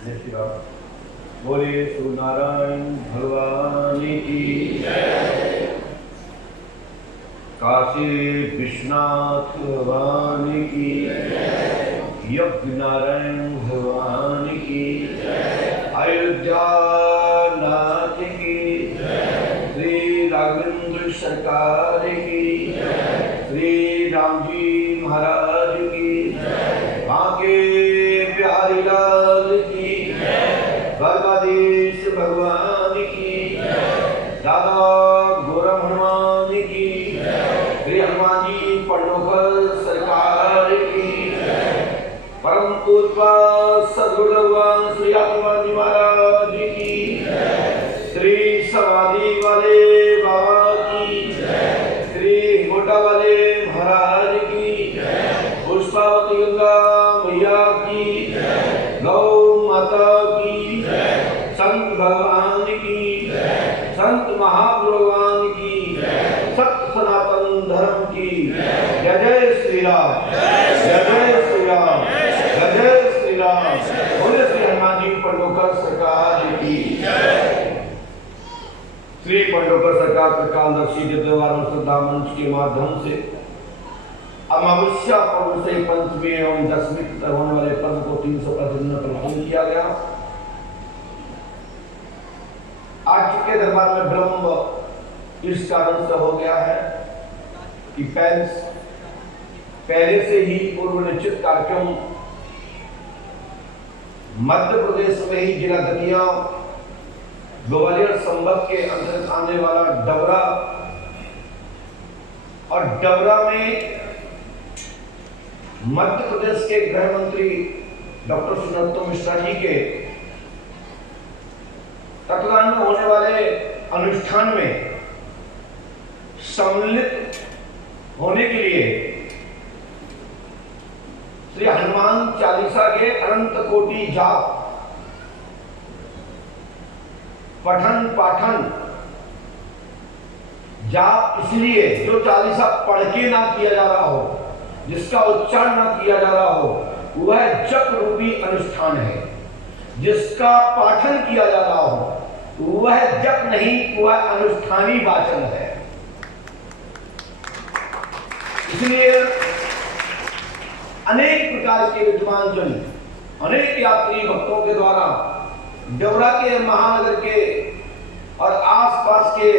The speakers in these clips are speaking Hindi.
जय श्री राम। बोले सूर्यनारायण भगवान की जय। काशी विश्वनाथ भगवान की जय। यज्ञ नारायण भगवान की जय। अयोध्या नाथ की जय। श्री राघवेंद्र सरकार की जय। श्री राम जी महाराज की जय। बांके बिहारी लाल की जय। द्वारकाधीश भगवान की जय। दादा गौरव हनुमान की जय। श्री हनुमान जी पंडोखर सरकार की जय। परम पूज्य सद्गुरु भगवान श्री हनुमान जी महाराज की जय। श्री समाधि वाले बाबा की जय। श्री मोटा वाले महाराज की जय। पुष्पावती गंगा मैया की जय। गौ माता की जय। संत भगवान की जय। संत महाभगवान की जय। सत्य सनातन धर्म की जय। जय जय श्री राम। जय जय श्री राम। जय जय श्री राम। बोले श्री हनुमान जी पंडोकर सरकार की जय। श्री पंडोकर सरकार त्रिकालदर्शी दिव्यवार श्रद्धा मंच के माध्यम से अमावस्या पर्व से पंचमी एवं दसवीं तक होने वाले पर्व को 355 पर किया गया। आज के दरबार में विलंब इस कारण से हो गया है कि पहले से ही पूर्व निश्चित कार्यक्रम मध्य प्रदेश में ही जिला दतिया ग्वालियर संभाग के अंतर्गत आने वाला डबरा और डबरा में मध्य प्रदेश के गृह मंत्री डॉक्टर सुनोत्तम मिश्रा जी के तत्वाधान में होने वाले अनुष्ठान में सम्मिलित होने के लिए श्री हनुमान चालीसा के अनंत कोटि जाप पठन पाठन जाप इसलिए जो चालीसा पढ़ के ना किया जा रहा हो, जिसका उच्चारण ना किया जा रहा हो, वह जप रूपी अनुष्ठान है। जिसका पाठन किया जा रहा हो वह जप नहीं, वह अनुष्ठानी वाचन है। इसलिए अनेक प्रकार के विद्वान जन, अनेक यात्री भक्तों के द्वारा डबरा के महानगर के और आसपास के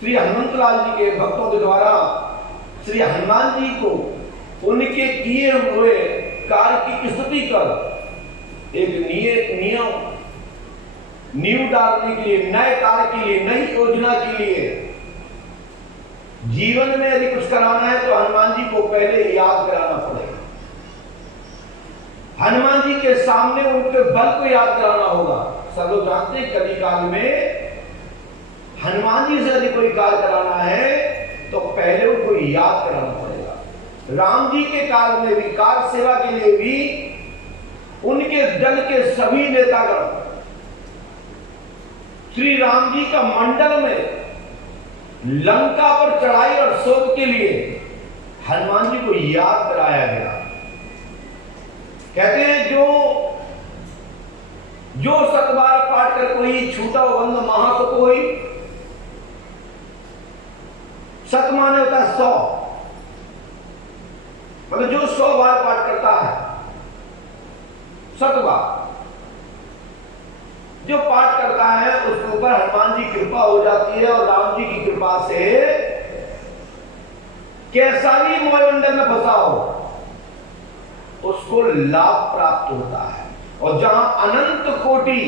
श्री हनुमंत लाल जी के भक्तों के द्वारा श्री हनुमान जी को उनके किए हुए कार्य की स्तुति कर एक नींव डालने के लिए, नए कार्य के लिए, नई योजना के लिए जीवन में यदि कुछ कराना है तो हनुमान जी को पहले याद कराना पड़ेगा। हनुमान जी के सामने उनके बल को याद कराना होगा। सब लोग जानते हैं कली काल में हनुमान जी से यदि कोई कार्य कराना है तो पहले उनको याद कराना पड़ेगा। राम जी के कार्य में भी, कार्य सेवा के लिए भी उनके दल के सभी नेतागण श्री राम जी का मंडल में लंका पर चढ़ाई और शोध के लिए हनुमान जी को याद कराया गया। कहते हैं जो सतबार पाठ कर कोई छूटा बंद महा तो कोई, सत माने होता है 100, मतलब जो 100 बार पाठ करता है, 100 बार जो पाठ करता है उसके ऊपर हनुमान जी कृपा हो जाती है और राम जी की कृपा से कैसा भी मोहमंडल में फंसा हो उसको लाभ प्राप्त होता है। और जहां अनंत कोटि,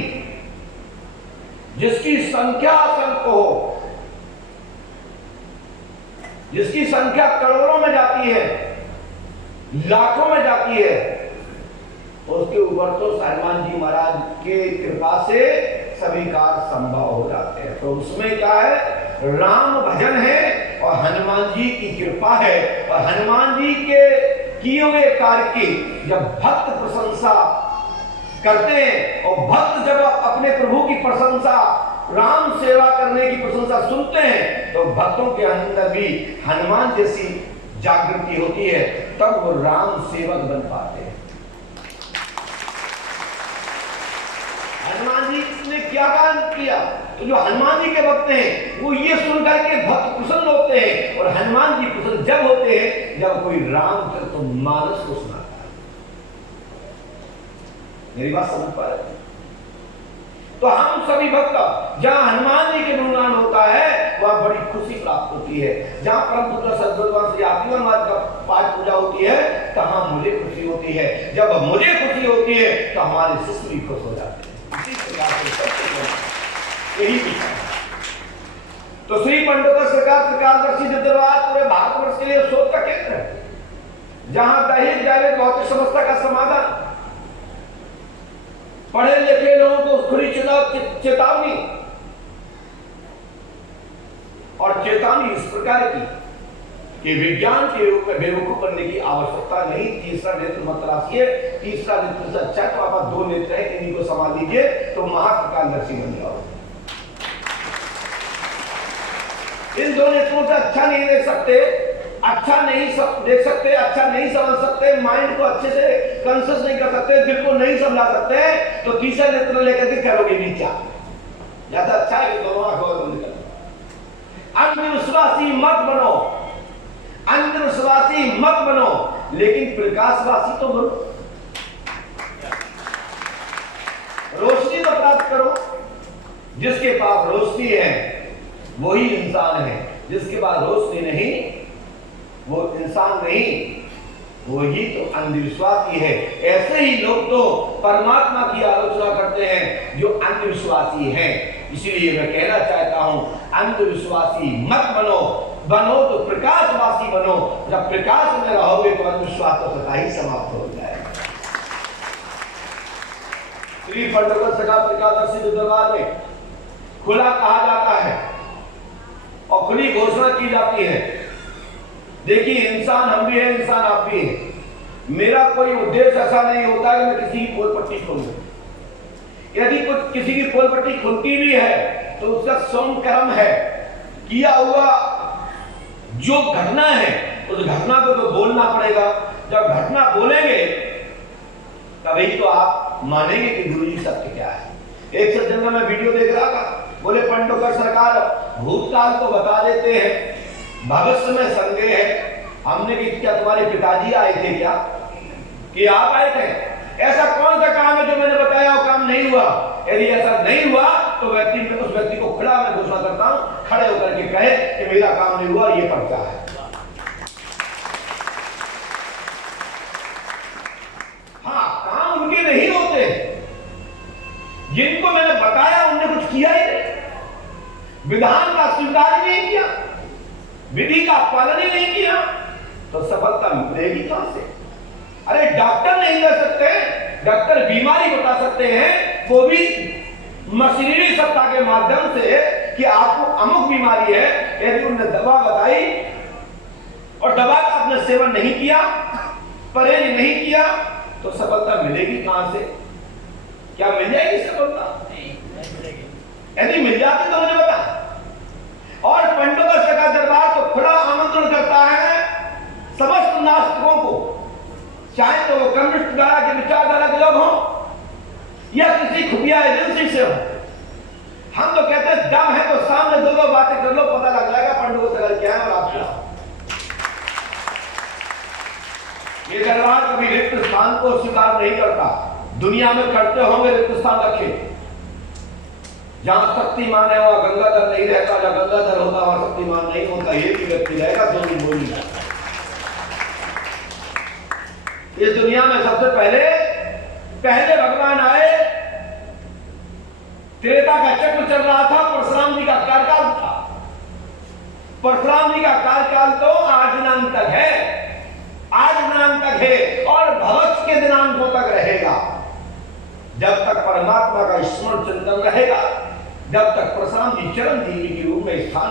जिसकी संख्या असंख्य हो, जिसकी संख्या करोड़ों में जाती है, लाखों में जाती है, उसके ऊपर तो हनुमान जी महाराज के कृपा से सभी कार्य संभव हो जाते हैं। तो उसमें क्या है, राम भजन है और हनुमान जी की कृपा है। और हनुमान जी के किए हुए कार्य की जब भक्त प्रशंसा करते हैं और भक्त जब अपने प्रभु की प्रशंसा, राम सेवा करने की प्रशंसा सुनते हैं तो भक्तों के अंदर भी हनुमान जैसी जागृति होती है, तब वो राम सेवक बन पाते हैं। हनुमान जी ने क्या काम किया? तो जो हनुमान जी के भक्त हैं वो ये सुनकर के भक्त प्रसन्न होते हैं, और हनुमान जी प्रसन्न जब होते हैं जब कोई रामचरितमानस को सुनाता है। मेरी बात समझ पा रहे? तो हम सभी भक्त जहां हनुमान जी के गुणगान होता है वहां बड़ी खुशी प्राप्त होती है। जहां परम पुत्र सद्गुरुवान श्री आत्मानंद का पाठ पूजा होती है तहां मुझे खुशी होती है। जब मुझे खुशी होती है तो हमारे शिष्य भी खुश हो जाते हैं। इसी प्रकार से यही विचार। तो श्री पंडित सरकार त्रिकालदर्शी दरबार पूरे भारतवर्ष के लिए शोध का केंद्र है, जहां दैहिक जैविक भौतिक समस्या का समाधान, पढ़े लिखे लोगों को खुली चेतावनी, और चेतावनी इस प्रकार की कि विज्ञान के रूप में बेवकूफ करने की आवश्यकता नहीं। तीसरा नेत्र मत तराशिए, तीसरा नेत्र से अच्छा तो आप दो नेत्र है इन्हीं को संभाल लीजिए तो महात्रिकालदर्शी बन जाओ। इन दो नेत्रों से अच्छा नहीं देख सकते, अच्छा नहीं देख सकते, अच्छा नहीं समझ सकते, माइंड को अच्छे से कंसियस नहीं कर सकते, दिल को नहीं समझा सकते, तो तीसरा नेत्र लेकर के करोगे नीचा। ज्यादा अच्छा है कि दोनों आंखों बंद कर। अंधविश्वासी मत बनो, अंधविश्वासी मत बनो, लेकिन प्रकाशवासी तो बनो। रोशनी तो प्राप्त करो। जिसके पास रोशनी है वही इंसान है, जिसके पास रोशनी नहीं वो इंसान नहीं, वही तो अंधविश्वासी है। ऐसे ही लोग तो परमात्मा की आलोचना करते हैं जो अंधविश्वासी हैं। इसीलिए मैं कहना चाहता हूं अंधविश्वासी मत बनो, बनो तो प्रकाशवासी बनो। जब प्रकाश में रहोगे तो अंधविश्वास तो सदा ही समाप्त हो जाएगा। श्री पंडित सरकार त्रिकालदर्शी दरबार में खुला कहा जाता है और खुली घोषणा की जाती है, देखिए इंसान हम भी हैं, इंसान आप भी हैं। मेरा कोई उद्देश्य ऐसा नहीं होता कि मैं किसी की पोल पट्टी खोलूं। यदि कुछ किसी की पोल पट्टी खुलती भी है तो उसका स्वयं कर्म है, किया हुआ जो घटना है उस घटना को तो बोलना पड़ेगा। जब घटना बोलेंगे तभी तो आप मानेंगे कि गुरु जी सत्य क्या है। एक सज्जन का मैं वीडियो देख रहा था, बोले पंडित सरकार भूतकाल को बता देते हैं, भविष्य में संदेह है। हमने कि क्या तुम्हारे पिताजी आए थे क्या, कि आप आए थे? ऐसा कौन सा काम है जो मैंने बताया वो काम नहीं हुआ? यदि ऐसा नहीं हुआ तो उस व्यक्ति को खड़ा मैं घोषणा करता हूं, खड़े होकर के कहे कि मेरा काम नहीं हुआ, ये पर्चा है। हाँ, काम उनके नहीं होते, जिनको मैंने बताया उनने कुछ किया ही नहीं, विधान का स्वीकार ही नहीं किया, विधि का पालन ही नहीं किया, तो सफलता मिलेगी कहां से? अरे डॉक्टर नहीं कर सकते, डॉक्टर बीमारी बता सकते हैं, वो भी मशीनरी सत्ता के माध्यम से कि आपको अमुक बीमारी है। यदि उन्होंने दवा बताई और दवा का आपने सेवन नहीं किया, परहेज नहीं किया, तो सफलता मिलेगी कहां से? क्या मिल जाएगी सफलता? यदि मिल जाती तो मुझे बता। और पंडित का दरबार तो खुला आमंत्रण करता है समस्त नास्तिकों को, चाहे तो वो कम्युनिस्ट धारा के विचारधारा के लोग हों या किसी खुफिया एजेंसी से हो। हम तो कहते हैं दम है तो सामने दो दो बातें कर लो, पता लग जाएगा पंडित सगर क्या है और आप क्या। ये दरबार कभी रिक्त स्थान को स्वीकार नहीं करता। दुनिया में करते होंगे रिक्त स्थान रखे, जहां शक्तिमान है वहां गंगाधर नहीं रहता, जहां गंगाधर होता वहां शक्तिमान नहीं होता। एक ही व्यक्ति रहेगा, दो ही बोली। इस दुनिया में सबसे पहले भगवान आए, त्रेता का चक्र चल रहा था, परशुराम जी का कार्यकाल था। परशुराम जी का कार्यकाल तो आज दिनांक तक है, आज दिनांक तक है और भविष्य के दिनांकों तक रहेगा। जब तक परमात्मा का स्मरण चिंतन रहेगा, जब तक परशुराम जी चरण देवी के रूप में स्थान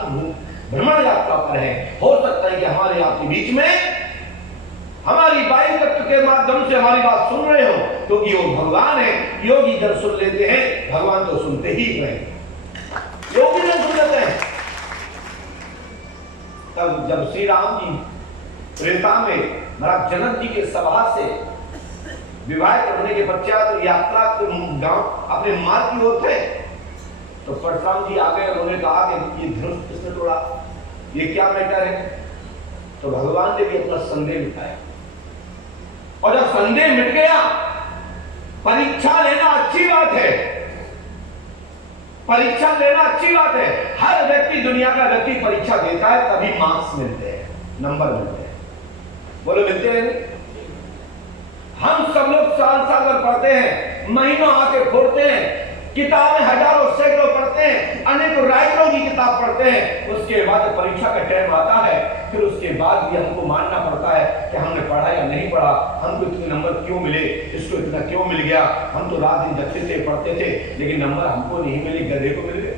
भ्रमण यात्रा पर है, हो सकता है कि हमारे आपके बीच में हमारी वायु तत्व के माध्यम से हमारी बात सुन रहे हो, क्योंकि वो भगवान है। योगी जन सुन लेते हैं, भगवान तो सुनते ही हैं, योगी जन सुन लेते हैं। तब जब श्री राम जी त्रेता में महाराज जनक जी के सभा से विवाह करने के पश्चात यात्रा गांव अपने मार्ग की ओर थे, तो परशुराम जी आ गए। उन्होंने कहा कि ये धनुष किसने तोड़ा, ये क्या मैटर है। तो भगवान ने भी अपना संदेह मिटाया, और जब संदेह मिट गया, परीक्षा लेना अच्छी बात है, परीक्षा लेना अच्छी बात है। हर व्यक्ति, दुनिया का व्यक्ति परीक्षा देता है, तभी मार्क्स मिलते हैं, नंबर मिलते हैं। बोलो मिलते हैं नहीं? हम सब लोग साल साल भर पढ़ते हैं, महीनों आके फोड़ते हैं, किताबें हजारों सैकड़ों पढ़ते हैं, अनेकों राइटरों की किताब पढ़ते हैं, उसके बाद परीक्षा का टाइम आता है, फिर उसके बाद भी हमको मानना पड़ता है कि हमने पढ़ा या नहीं पढ़ा, हमको इतने नंबर क्यों मिले, इसको इतना क्यों मिल गया। हम तो रात दिन जगते थे, पढ़ते थे, लेकिन नंबर हमको नहीं मिले, गधे को मिल गए।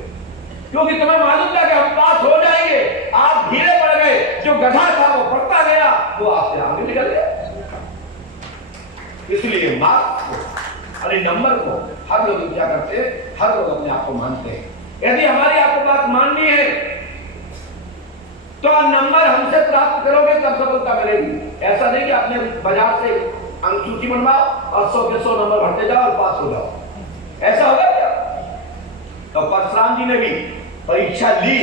क्योंकि तुम्हें मालूम था कि हम पास हो जाएंगे, आप ढीले पड़ गए, जो गधा था वो पढ़ता गया, वो आपसे आगे निकल गया। इसलिए मार्क्स को और नंबर को हर लोग क्या करते हैं, हर लोग अपने आप को मानते हैं। यदि हमारी आपको बात माननी है तो नंबर हमसे प्राप्त करोगे तब सफलता मिलेगी। ऐसा नहीं कि आपने बाजार से अनुसूची बनवाओ और 100 के 100 नंबर भरते जाओ और पास हो जाओ, ऐसा होगा क्या? तो परशुराम जी ने भी परीक्षा ली,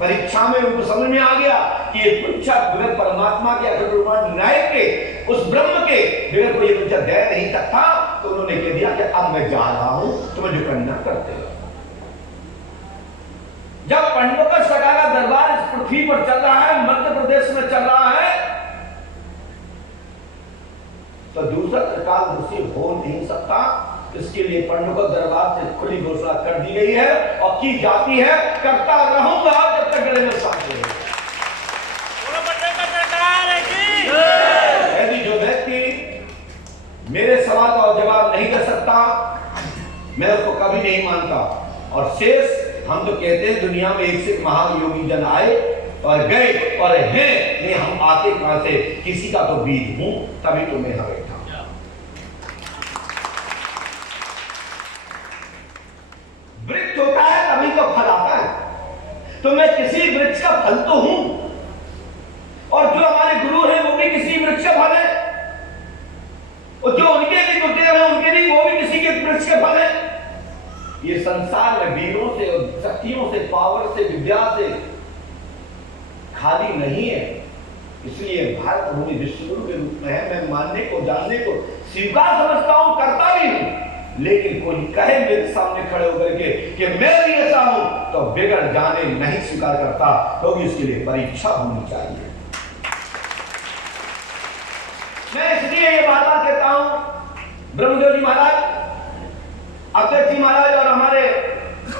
परीक्षा में उनको समझ में आ गया कि ये परीक्षा बगैर परमात्मा के अखंड निर्णायक के, उस ब्रह्म के बगैर कोई परीक्षा दे नहीं सकता। तो उन्होंने कह दिया कि अब मैं जा रहा हूं, तुम्हें जो करना करते हो। जब पंडोकर सगा का दरबार इस पृथ्वी पर चल रहा है, मध्य प्रदेश में चल रहा है, तो दूसरा प्रकार दूसरी हो नहीं सकता। इसके लिए पंडोकर दरबार से खुली घोषणा कर दी गई है और की जाती है, करता रहूंगा जब तक गले में सांस है। यदि जो व्यक्ति मेरे सवाल का जवाब नहीं दे सकता, मैं उसको कभी नहीं मानता। और शेष हम तो कहते हैं दुनिया में एक से महायोगी जन आए और गए और हैं, नहीं हम आते कहां से, किसी का तो बीज हूं, तभी तो मैं बैठा। वृक्ष होता है तभी तो फल आता है, तो मैं किसी वृक्ष का फल तो हूं, और जो हमारे गुरु हैं वो भी किसी वृक्ष का फल है, और जो उनके भी गुरुदेव हैं उनके भी वो भी किसी के वृक्ष के फल है। ये संसार में वीरों से और शक्तियों से, पावर से, विद्या से खाली नहीं है। इसलिए भारत भूमि विश्वगुरु के रूप में है। मैं मानने को, जानने को स्वीकार समझता हूं, करता भी हूं, लेकिन कोई कहे मेरे सामने खड़े होकर के कि मैं भी ऐसा हूं, तो बिगड़ जाने नहीं स्वीकार करता, क्योंकि इसके लिए परीक्षा होनी चाहिए। मैं इसलिए ये बात कहता हूं, ब्रह्मदेव जी महाराज, अध्यक्ष जी महाराज और हमारे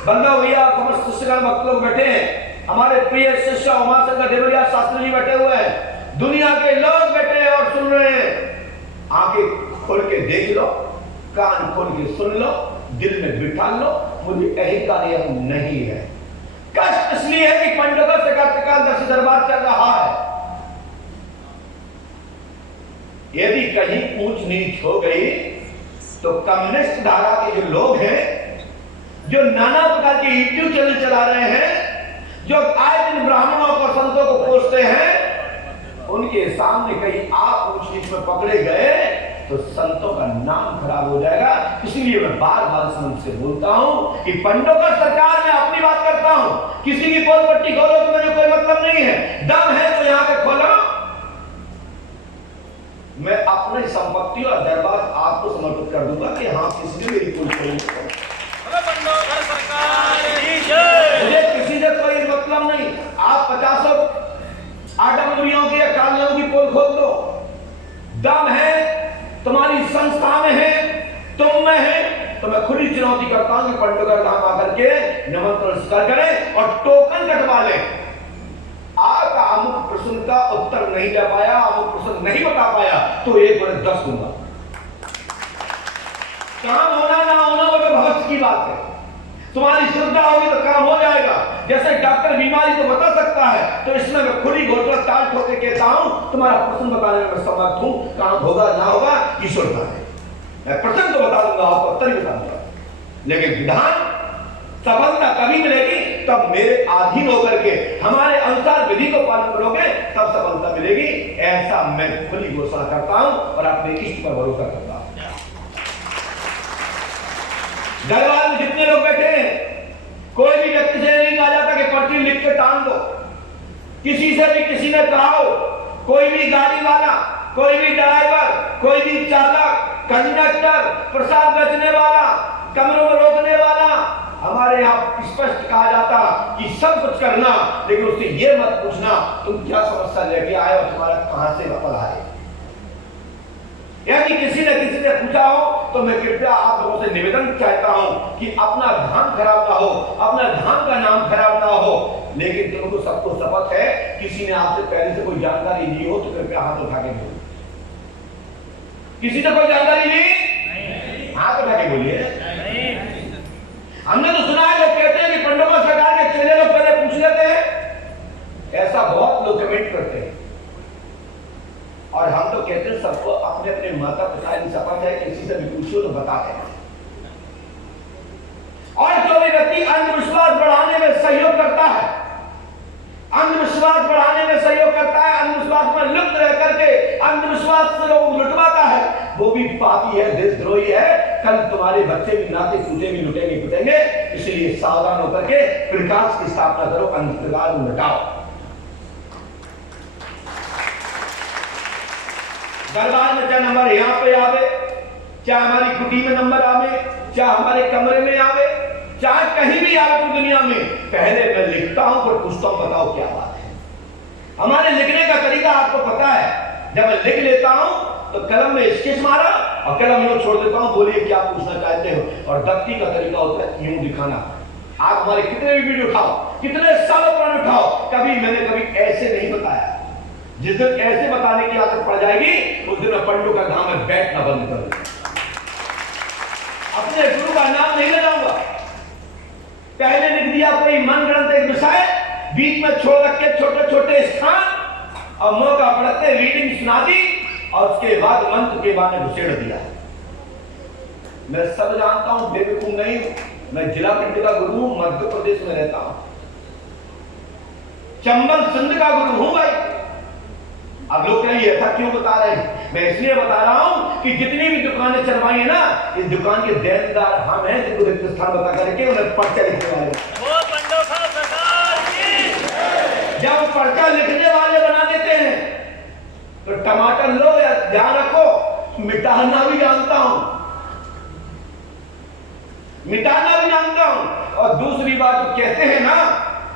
बंदा भैया, समस्त शिष्यगण भक्त लोग बैठे हैं, हमारे प्रिय शिष्य उमाशंकर देवरिया शास्त्री जी बैठे हुए हैं, दुनिया के लोग बैठे हैं और सुन रहे हैं। आंखें खोल के देख लो, कान खोल के सुन लो, दिल में बिठा लो, मुझे यही कार्य नहीं है। कष्ट इसलिए है कि पंडोकर से दस दरबार चल रहा है। यदि कहीं ऊंच नीच हो गई तो कम्युनिस्ट धारा के जो लोग हैं, जो नाना प्रकार के यूट्यूब चैनल चला रहे हैं, जो आए दिन ब्राह्मणों को, संतों को पोषते हैं, उनके सामने कहीं आप ऊंच नीच में पकड़े गए तो संतों का नाम खराब हो जाएगा। इसलिए मैं बार बार इस मंच से बोलता हूं कि पंडोकर सरकार में अपनी बात करता हूं, किसी की पोल पट्टी खोलो तो मुझे कोई मतलब नहीं है, दम है तो यहां पे खोलो। मैं अपनी संपत्ति और दरबार आपको समर्पित कर दूंगा कि हाँ किसी ने मेरी कोई मुझे किसी से कोई मतलब नहीं। आप 50 आडम्बरियों की या कालियों की पोल खोल दो, दम है तुम्हारी संस्था में है, तुम में है, तो मैं खुली चुनौती करता हूं कि पंडोकर धाम आकर के निमंत्रण स्वीकार करें और टोकन कटवा लें। आपका अमुक प्रश्न का उत्तर नहीं दे पाया, अमुक प्रश्न नहीं बता पाया, तो 1 बड़े 10 दूंगा। काम होना ना होना वो तो भविष्य की बात है। तुम्हारी श्रद्धा होगी तो काम हो जाएगा। जैसे डॉक्टर बीमारी को बता सकता है, तो इसमें मैं खुली घोषणा ताल ठोक के कहता हूं, तुम्हारा प्रश्न बताने में समर्थ हूं। काम होगा ना होगा ईश्वर का है। मैं प्रश्न तो बता दूंगा, आपको उत्तर भी बता दूंगा, लेकिन विधान सफलता कभी मिलेगी तब मेरे अधीन होकर के हमारे अनुसार विधि को पालन करोगे, तब सफलता मिलेगी। ऐसा मैं खुली घोषणा करता हूं और अपने इष्ट पर भरोसा करता हूं। दरबार में जितने लोग बैठे हैं, कोई भी व्यक्ति से नहीं कहा जाता कि पर्ची लिख के टांग दो। किसी से भी किसी ने कहा हो, कोई भी गाड़ी वाला, कोई भी ड्राइवर, कोई भी चालक, कंडक्टर, प्रसाद बेचने वाला, कमरों में रोकने वाला, हमारे यहाँ स्पष्ट कहा जाता कि सब कुछ करना, लेकिन उससे ये मत पूछना तुम क्या समस्या लेके आए और तुम्हारा कहां से वापस आए। यदि किसी ने पूछा हो तो मैं कृपया आप लोगों से निवेदन चाहता हूं कि अपना धाम खराब ना हो, अपना धाम का नाम खराब ना हो। लेकिन तुमको सबको शपथ है, किसी ने आपसे पहले से कोई जानकारी ली हो तो कृपया हाथ उठा के बोलिए। किसी ने कोई जानकारी ली? हाथ उठा के बोलिए। हमने तो सुना है लोग कहते हैं कि पंडोबा सरकार के चेले लोग पहले पूछ लेते हैं, ऐसा बहुत लोग कमेंट करते हैं। और हम तो कहते हैं सबको अपने अपने माता पिता की शपथ है, किसी से भी पूछो तो बताते हैं। और जो भी व्यक्ति अंधविश्वास बढ़ाने में सहयोग करता है, अंधविश्वास बढ़ाने में सहयोग करता है, अंधविश्वास में लिप्त रह करके अंधविश्वास से लोग लुटवाता है, वो भी पापी है, देशद्रोही है। कल तुम्हारे बच्चे भी नाते सूते भी लुटेंगे पिटेंगे। इसलिए सावधान होकर के प्रकाश की स्थापना करो, अंधकार मिटाओ। दरबार में चाहे नंबर यहाँ पे आवे, चाहे हमारी कुटी में नंबर आवे, चाहे हमारे कमरे में आवे, चाहे कहीं भी आवे तो दुनिया में, पहले मैं लिखता हूं फिर पूछता हूं बताओ क्या बात है। हमारे लिखने का तरीका आपको पता है। जब मैं लिख लेता हूं तो कलम में स्केच मारा और कलम में छोड़ देता हूं, बोलिए क्या पूछना चाहते हो। और दफ्ती का तरीका होता है यूं दिखाना। आप हमारे कितने भी वीडियो उठाओ, कितने सालों पुराने उठाओ, कभी मैंने कभी ऐसे नहीं बताया। जिस दिन ऐसे बताने की आदत पड़ जाएगी उस दिन मैं पंडू का धाम में बैठना बंद कर दूंगा, अपने गुरु का नाम नहीं ले जाऊंगा। पहले लिख दिया कोई मन ग्रंथ एक विषय, बीच में छोड़ रखे छोटे छोटे स्थान और मौका पड़ते रीडिंग सुना दी और उसके बाद मंत्र के बारे में घुसेड़ दिया। मैं सब जानता हूं, बेवकूफ नहीं हूं। मैं जिला पिंड का गुरु हूं, मध्य प्रदेश में रहता हूं, चंबल सिंध का गुरु हूं भाई। अब लोग कहेंगे ऐसा क्यों बता रहे हैं? मैं इसलिए बता रहा हूं कि जितनी भी दुकानें चलवाई है ना, इस दुकान के देनदार हम हैं, जिनको रिक्त स्थान बता करके उन्हें पर्चा लिखने वाले। जब पर्चा लिखने वाले बना देते हैं तो टमाटर लो, या ध्यान रखो मिटाना भी जानता हूं, मिटाना भी जानता हूं। और दूसरी बात तो कहते हैं ना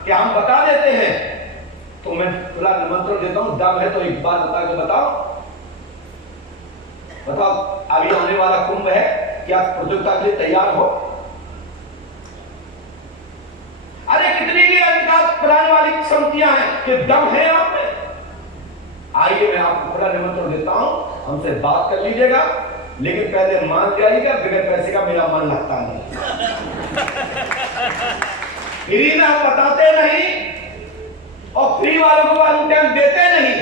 कि हम बता देते हैं, तो मैं खुला निमंत्रण देता हूं, दम है तो एक बार बता के बताओ। बताओ अभी आने वाला कुंभ है, क्या प्रतियोगिता के लिए तैयार हो? अरे कितनी भी अधिकार कराने वाली समितियां हैं कि दम है आप में। आइए मैं आपको खुला निमंत्रण देता हूं, हमसे बात कर लीजिएगा, लेकिन पहले मान जाइएगा, बिना पैसे का मेरा मन लगता नहीं। फ्री में आप बताते नहीं और फ्री वालों को वालों टाइम देते नहीं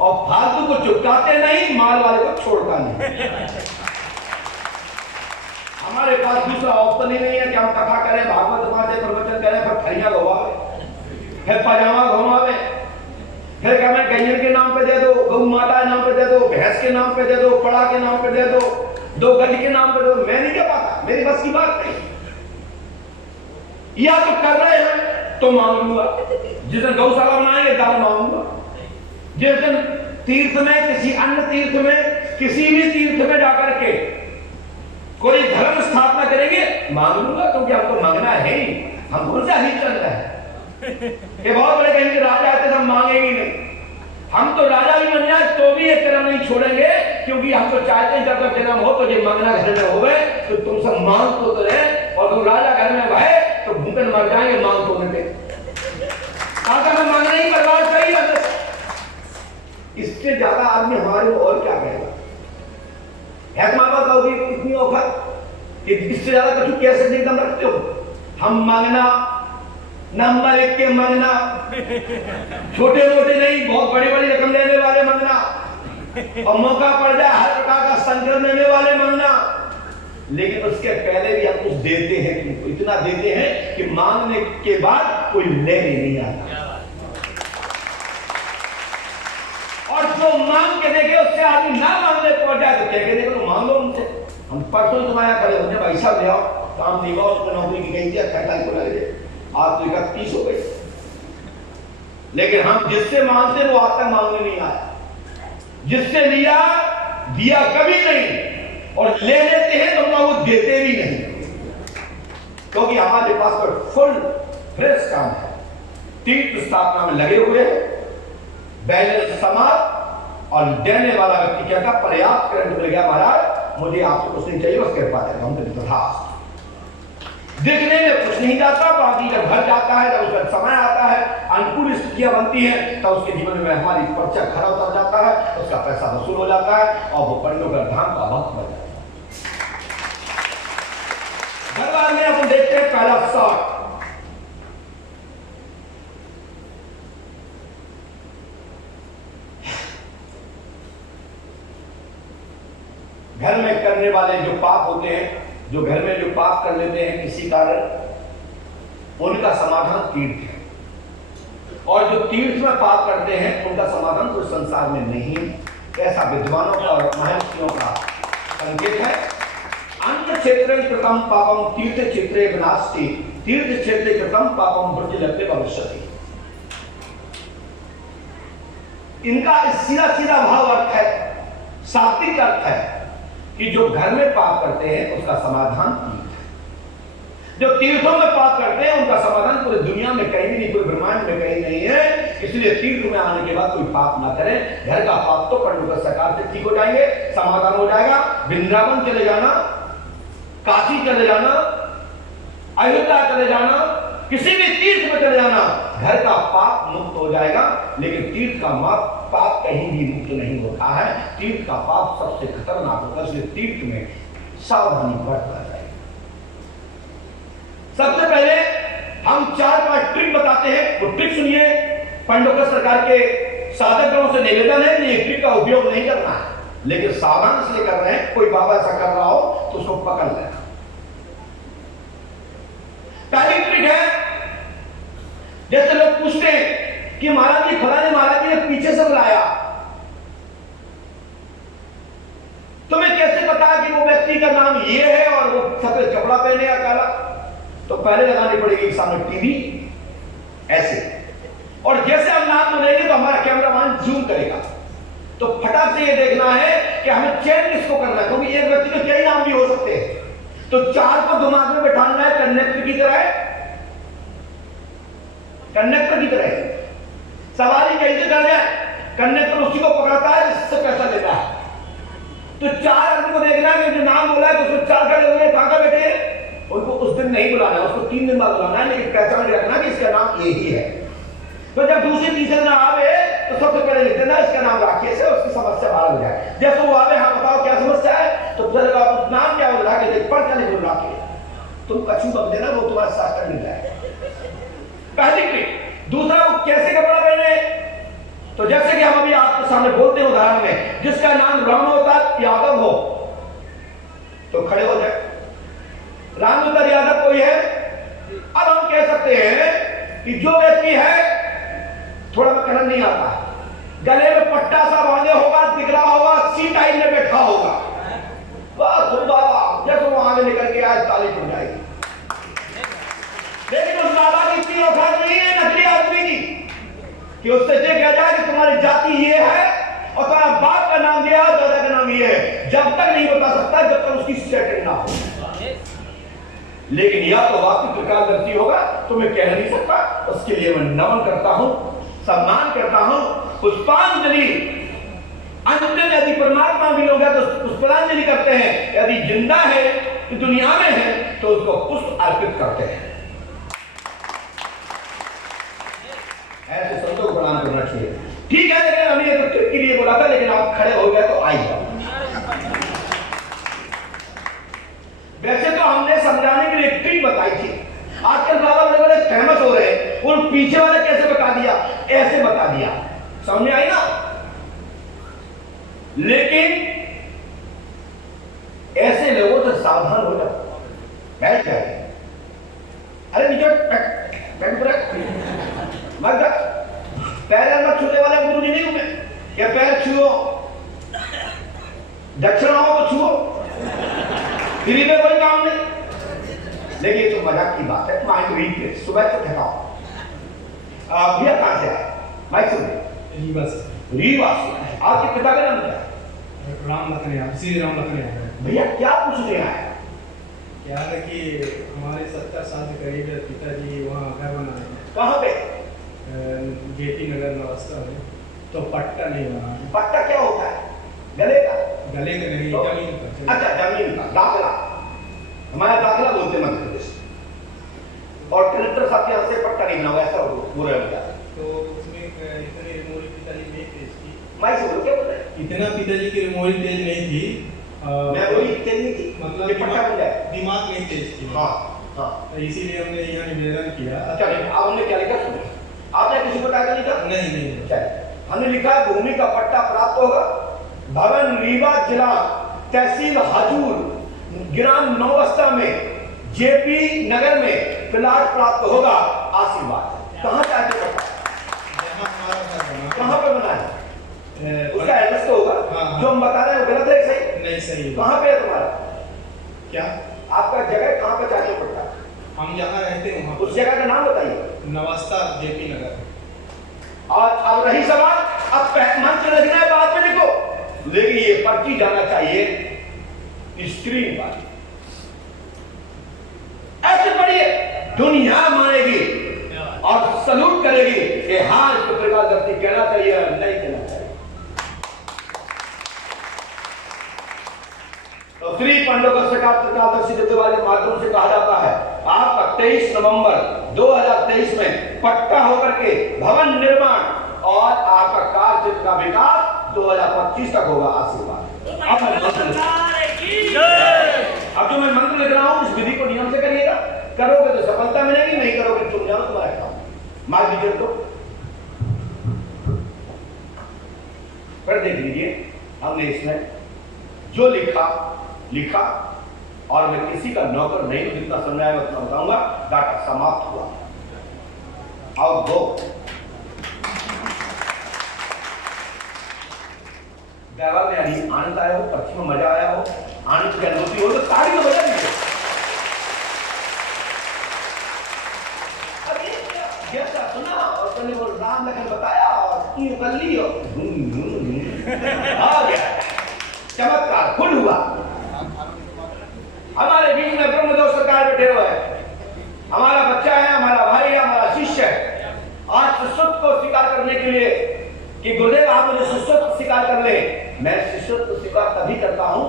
और फालतू को चुपकाते नहीं, माल वाले को छोड़ता नहीं। हमारे पास दूसरा ऑप्शन ही नहीं है कि हम कथा करें, भागवत बातें, प्रवचन करें, फिर थैलियां घुमावे, फिर पजामा घुमावे, फिर कमें गैया के नाम पे दे दो, गौ माता के नाम पे दे दो, भैंस के नाम पे दे दो, पड़ा के नाम पे दे दो, 2 गज के नाम पे दे दो। मैं नहीं कर पाता, मेरी बस की बात नहीं। या तो कर रहे हैं तो मांग लूंगा, जिस दिन गौशाला बनाएंगे दान मांगूंगा, जिस दिन तीर्थ में, किसी अन्य तीर्थ में, किसी भी तीर्थ में जाकर के कोई धर्म स्थापना करेंगे मांग लूंगा, क्योंकि हमको मांगना है ही। हम कौन सा ही चल रहा है कि बहुत बड़े कहेंगे राजा आते हम मांगेंगे नहीं। हम तो राजा भी बन जाए तो भी ये कर्म नहीं छोड़ेंगे, क्योंकि हम तो चाहते हैं जब तक जन्म हो तो ये मांगना घर में होवे तो तुम सब मांग तो रहे, और तुम राजा घर में भाई तो भूखे मर जाएंगे मांग तो नहीं। अगर मैं मांगने ही बर्बाद सही है, इससे ज्यादा आदमी हमारे को और क्या कहेगा? है माँ बाप का इतनी औखत कि इससे ज्यादा कुछ कैसे एकदम रखते हो? हम मांगना नंबर 1 के मांगना, छोटे मोटे नहीं, बहुत बड़ी बड़ी रकम लेने वाले मांगना, और मौका पड़ जाए हर प्रकार का संकट लेने वाले मांगना। लेकिन उसके पहले भी हम कुछ देते हैं, इतना देते हैं कि मांगने के बाद कोई लेने नहीं आता। और जो मांग के देखे उससे आदमी ना मांगने पहुंच जाए तो कह के देखो तो मांगो उनसे। हम परसों तुम्हारे खड़े होते भाई साहब ले आओ, काम नहीं हुआ, उसने नौकरी की कही दिया, 28 को लग गए, आज तो 31 हो गई। लेकिन हम जिससे मांगते वो आज तक मांगने नहीं आया, जिससे लिया दिया कभी नहीं, और ले लेते हैं तो वो देते भी नहीं, क्योंकि हमारे पास तो फुल फ्रेश काम है। तीर्थ स्थापना में लगे हुए हैं, बैलेंस समाज, और देने वाला व्यक्ति कहता पर्याप्त करंट मिल गया महाराज, मुझे आपसे कुछ नहीं चाहिए, बस कृपा है। हम तो तथा दिखने में कुछ नहीं जाता, बाकी जब घर जाता है, जब उसका समय आता है, अनुकूल स्थितियां बनती हैं, तब उसके जीवन में हमारी पर्चा खरा उतर जाता है, उसका पैसा वसूल हो जाता है और वो पंडोकर धाम का भक्त बन जाता है। घर वाले में अपन देखते हैं पहला शॉट, घर में करने वाले जो पाप होते हैं, जो घर में जो पाप कर लेते हैं किसी कारण, उनका समाधान तीर्थ है, और जो तीर्थ में पाप करते हैं उनका समाधान तो संसार में नहीं। ऐसा विद्वानों का और महर्षियों का संकेत है। अन्य क्षेत्रे कृतम पापम तीर्थ क्षेत्रे विनाशति, तीर्थ क्षेत्रे कृतम पापम ब्रजलभ्य भविष्यति। इनका सीधा सीधा भाव अर्थ है, शाब्दिक अर्थ है कि जो घर में पाप करते हैं उसका समाधान तीर्थ है, जो तीर्थों में पाप करते हैं उनका समाधान पूरी दुनिया में कहीं भी नहीं, पूरे ब्रह्मांड में कहीं नहीं है। इसलिए तीर्थ में आने के बाद कोई पाप ना करें। घर का पाप तो पंडोकर सरकार से ठीक हो जाएंगे, समाधान हो जाएगा। वृंदावन चले जाना, काशी चले जाना, अयोध्या चले जाना, किसी भी तीर्थ में चले जाना, घर का पाप मुक्त हो जाएगा। लेकिन तीर्थ का पाप कहीं भी मुक्त नहीं होता है। तीर्थ का पाप सबसे खतरनाक होता है, इसलिए तीर्थ में सावधानी बरतना चाहिए। सबसे पहले हम 4-5 ट्रिक बताते हैं, वो ट्रिक सुनिए। पंडोकर सरकार के साधकों से निवेदन है कि ये ट्रिक का उपयोग नहीं करना है, लेकिन सावधान इसलिए कर रहे हैं, कोई बाबा ऐसा कर रहा हो तो उसको पकड़ लेना। पहली ट्रिक है, जैसे लोग पूछते हैं कि महाराज जी फलाने महाराज जी ने पीछे से बुलाया, तुम्हें कैसे पता कि वो व्यक्ति का नाम ये है और वो सफेद कपड़ा पहने या काला? तो पहले लगानी पड़ेगी सामने टीवी ऐसे, और जैसे हम नाम बोलेंगे तो हमारा कैमरामैन जूम करेगा, तो फटाक से ये देखना है कि हमें चेक किसको करना है, क्योंकि एक व्यक्ति के कई नाम भी हो सकते हैं। तो 4 को दिमाग में बैठाना है, कंडक्टर की तरह, कंडक्टर की तरह सवारी कैसे कर जाए, कंडक्टर उसी को पकड़ता है जिससे पैसा लेता है। तो 4 आदमी को देखना है, जो नाम बोला है तो उसमें 4 खड़े हुए कहां बैठे हैं, उनको उस दिन नहीं बुलाना है, उसको 3 दिन बाद बुलाना है, लेकिन पहचान रखना कि इसका नाम ये ही है। तो जब दूसरे तीसरे ना आवे तो सबसे पहले लिख देना इसका नाम राकेश है, उसकी समस्या बाहर हो जाए। जैसे वो आवे, हाँ बताओ क्या समस्या है, तो फिर आप नाम क्या हो राकेश, पढ़ कर लिखो राकेश, तुम कछु बक देना, वो तुम्हारे साथ कर मिल जाएगा। पहली ट्रिक। दूसरा, वो कैसे कपड़ा पहने, तो जैसे कि हम अभी आपके सामने बोलते हैं उदाहरण में, जिसका नाम रामोदर यादव हो तो खड़े हो जाए। रामोदर यादव कोई है, अब हम कह सकते हैं कि जो व्यक्ति है थोड़ा कलर नहीं आता, गले में पट्टा सा बांधे होगा, दिख रहा होगा, सी टाइप में बैठा होगा, बस बाबा जैसे वो आगे निकल के आज ताली टूट जाएगी। लेकिन उस बाबा की इतनी औकात नहीं है नकली आदमी की कि उससे ये कह जाए कि तुम्हारी जाति ये है और तुम्हारा बाप का नाम ये है, दादा का नाम ये है, जब तक नहीं बता सकता जब तक उसकी सेटिंग ना हो। लेकिन या तो वास्तविक प्रकारदर्शी होगा तो मैं कह नहीं सकता, उसके लिए मैं नमन करता हूं, सम्मान करता हूं, पुष्पांजलि। अंतिम यदि परमात्मा भी लोग हैं तो पुष्पांजलि करते हैं, यदि जिंदा है दुनिया में है तो उसको पुष्प अर्पित करते हैं। ऐसे संतों को प्रणाम करना चाहिए। ठीक है, लेकिन हमने तो ट्रिक के लिए बोला था, लेकिन आप खड़े हो गए तो आइए। वैसे तो हमने समझाने के लिए ट्रिक बताई थी। आजकल बाबा बड़े बड़े फेमस हो रहे हैं, उन पीछे वाले कैसे बता दिया, ऐसे बता दिया, समझ में आई ना? लेकिन ऐसे लोगों से सावधान हो जाओ। बैठ जाए, अरे नीचे पैर मत छूने वाले गुरु जी नहीं हूं मैं, क्या पैर छुओ, दक्षिणा हो तो छुओ, फ्री में कोई काम नहीं। लेकिन ये तो मजाक की बात है। माइंड वीकनेस, सुबह से थकाओ। भैया कहाँ से आए? माइक सुन। रीवा से। रीवा से। आपके पिता का नाम क्या है? राम लखनिया, श्री राम लखनिया। भैया क्या पूछने आए? क्या है कि हमारे 70 साल के करीब पिताजी वहाँ घर बनाए हैं। कहाँ पे? जेपी नगर नवस्था में। तो पट्टा नहीं बना। पट्टा क्या होता है? गले का? गले का नहीं, तो? जमीन का। अच्छा, जमीन का दाखला। हमारा दाखला बोलते हैं मध्य प्रदेश। और कलेक्टर साहब के यहाँ से पट्टा नहीं बना हुआ, ऐसा बुरा हो गया। तो उसमें इतनी रिमोरी पिताजी नहीं तेज थी। माइक से बोलो, क्या बोल रहे हैं? इतना पिताजी की रिमोरी तेज नहीं थी। मेमोरी तेज नहीं थी, मतलब पट्टा बन जाए। दिमाग नहीं तेज थी। हाँ हाँ। तो इसीलिए हमने यहाँ निवेदन किया। अच्छा, अब हमने क्या लिखा सुनिए। आपने किसी को टाइटल लिखा? नहीं नहीं। चलिए, हमने लिखा भूमि का पट्टा प्राप्त होगा। भवन रीवा जिला तहसील हाजूर ग्राम नौवस्था में जेपी नगर में प्लाट प्राप्त होगा। आशीर्वाद। कहाँ चाहते पट्टा? कहाँ पे बना है? उसका एड्रेस तो होगा। हाँ। जो हम बता रहे हैं वो गलत है सही? नहीं सही। कहाँ पे है तुम्हारा? क्या आपका जगह कहाँ पे चाहते पट्टा? हम जहाँ रहते हैं वहाँ। उस जगह का नाम बताइए। नवस्था जेपी नगर। और अब रही सवाल, अब मंत्र लिखना है बाद में लिखो, लेकिन ये पर्ची जाना चाहिए स्क्रीन पर। ऐसे पढ़िए, दुनिया मानेगी और सलूट करेगी कि हाँ इस पत्रकार धरती कहना चाहिए या नहीं कहना चाहिए। तो श्री पंडोकर सरकार त्रकालदर्शी देवाल के माध्यम से कहा जाता है आपका 23 नवंबर 2023 में पट्टा होकर के भवन निर्माण और आपका कार्य का विकास 2025 तक होगा। आशीर्वाद। अब जो मैं मंत्र लिख रहा हूं इस विधि को नियम से करिएगा। करोगे तो सफलता मिलेगी, नहीं करोगे तुम जानो तुम्हारा काम। मार दीजिए तो फिर देख लीजिए, हमने इसमें जो लिखा और मैं किसी का नौकर नहीं हूं, जितना समझाया मैं उतना बताऊंगा। डाटा समाप्त हुआ। और दो ड्राइवर में अभी आनंद आया हो, पक्षी में मजा आया हो, आनंद की अनुभूति हो तो ताड़ी में बजा दीजिए। अब ये जैसा सुना और तुमने वो राम लखन बताया और की कर ली और आ गया चमत्कार खुल हुआ। हमारे बीच में ब्रह्मदेव सरकार बैठे हुए हैं। हमारा बच्चा है, हमारा भाई है, हमारा शिष्य है। आज शिष्यत्व को स्वीकार करने के लिए कि गुरुदेव आप मुझे शिष्यत्व स्वीकार कर ले। मैं शिष्यत्व स्वीकार तभी करता हूं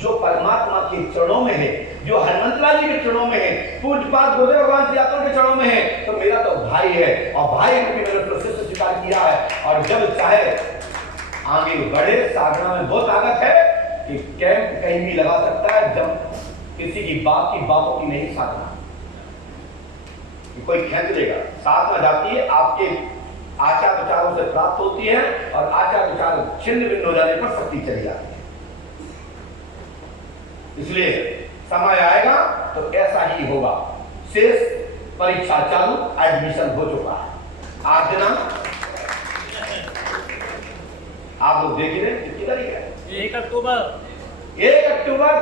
जो परमात्मा के चरणों में है, जो हनुमंतलाल जी के चरणों में है, पूज्यपाद गुरुदेव भगवान श्री यात्रा के चरणों में है। तो मेरा तो भाई है और भाई रूपी मैंने तो शिष्य स्वीकार किया है। और जब चाहे आगे बढ़े, साधना में वो ताकत है कि कैंप कहीं भी लगा सकता है। जब किसी की बातों की नहीं साधना, कोई खेच देगा। साधना जाती है आपके आचार विचारों से प्राप्त होती है और आचार विचार छिन्न भिन्न हो जाने पर शक्ति चली जाती है। इसलिए समय आएगा तो ऐसा ही होगा। शेष परीक्षा चालू, एडमिशन हो चुका है। आज दिन आप लोग देख रहे कितनी तारीख है? 1 अक्टूबर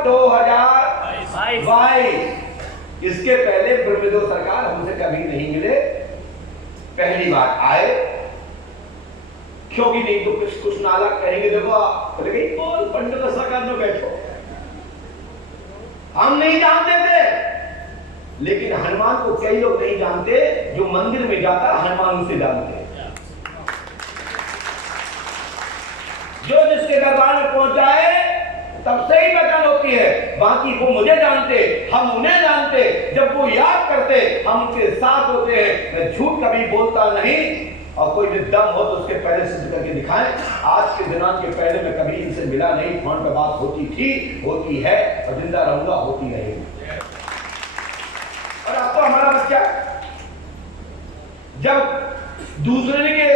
2022। इसके पहले ब्रह्मदेव सरकार हमसे कभी नहीं मिले, पहली बार आए। क्योंकि नहीं तो कुछ नाला कहेंगे, देखो बोलेंगे कौन पंडित सरकार में बैठो। हम नहीं जानते थे, लेकिन हनुमान को कई लोग नहीं जानते। जो मंदिर में जाता है हनुमान उसे जानते हैं। जो जिसके दरबार में पहुंचाए तब से ही पहचान होती है। बाकी वो मुझे जानते, हम उन्हें जानते। जब वो याद करते हम उनके साथ होते हैं। मैं झूठ कभी बोलता नहीं और कोई भी दम हो तो उसके पहले सिद्ध करके दिखाएं। आज के दिनांक के पहले मैं कभी इनसे मिला नहीं। फोन पर बात होती थी, होती है और जिंदा रहूंगा, होती रहेगी। और आपको हमारा बच्चा जब दूसरे के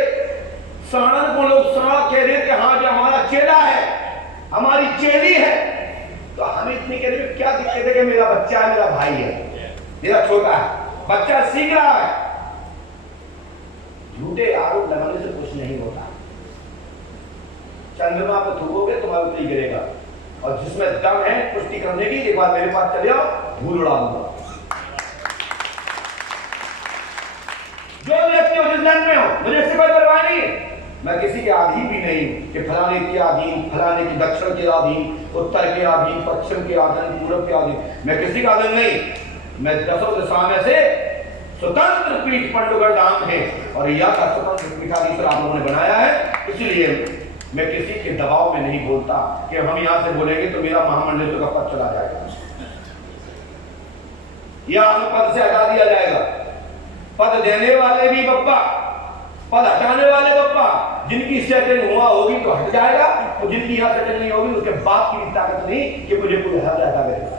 सारण को लोग सारा कह रहे थे हाँ जो हमारा चेला है, हमारी चेली है, तो हमें इतनी कह रहे क्या दिक्कत है कि मेरा बच्चा है, मेरा भाई है, मेरा छोटा है, बच्चा सीख रहा है। झूठे आरोप लगाने से कुछ नहीं होता। चंद्रमा पर थूकोगे तुम्हारे ऊपर ही गिरेगा। और जिसमें दम है पुष्टि करने की, एक बार मेरे पास चले आओ, धूल उड़ा दूंगा। जो व्यक्ति हो जिस लाइन में हो, मुझे इससे कोई परवाह नहीं है। मैं किसी के अधीन भी नहीं कि फलाने के अधीन, फलाने के दक्षिण के अधीन, उत्तर के अधीन, पश्चिम के अधीन, पूर्व के अधीन, मैं किसी का अधीन नहीं। मैं 10 दिशा में से स्वतंत्र पीठ पंडुगढ़ धाम है और यह का स्वतंत्र पीठाधीश्वर आप लोगों ने बनाया है। इसलिए मैं किसी के दबाव में नहीं बोलता कि हम यहां से बोलेंगे तो मेरा महामंडलेश्वर का पद चला जाएगा या हमें पद से हटा दिया जाएगा। पद देने वाले भी बप्पा, पद हटाने वाले बप्पा। जिनकी सेटिंग हुआ होगी तो हट जाएगा और जिनकी यहां सेटिंग नहीं होगी उसके बाप की ताकत नहीं कि मुझे कोई हटा करेगा।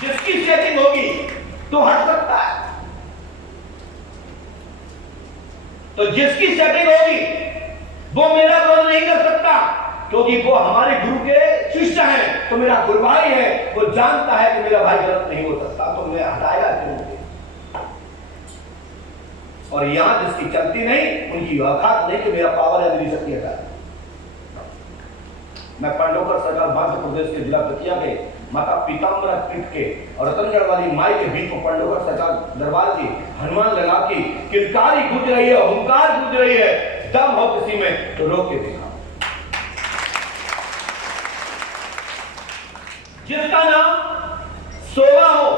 जिसकी सेटिंग होगी तो हट सकता है। तो जिसकी सेटिंग होगी वो मेरा विरोध नहीं कर सकता क्योंकि वो हमारे गुरु के शिष्य हैं। तो मेरा गुरु भाई है, वो जानता है कि मेरा भाई गलत नहीं हो सकता, तो मैं हटाएगा क्यों? और यहां जिसकी चलती नहीं उनकी औकात नहीं कि मेरा पावर है मेरी शक्ति हटा। मैं पंडोकर सरकार मध्य प्रदेश के जिला दतिया के माता पीताम्बरा पीठ के और रतनगढ़ वाली माई के बीच में पंडोकर सरकार दरबार की हनुमान लगा की किलकारी गूंज रही है, हुंकार गूंज रही है। दम हो किसी में तो रोक के दिखा। जिसका नाम सोवा हो,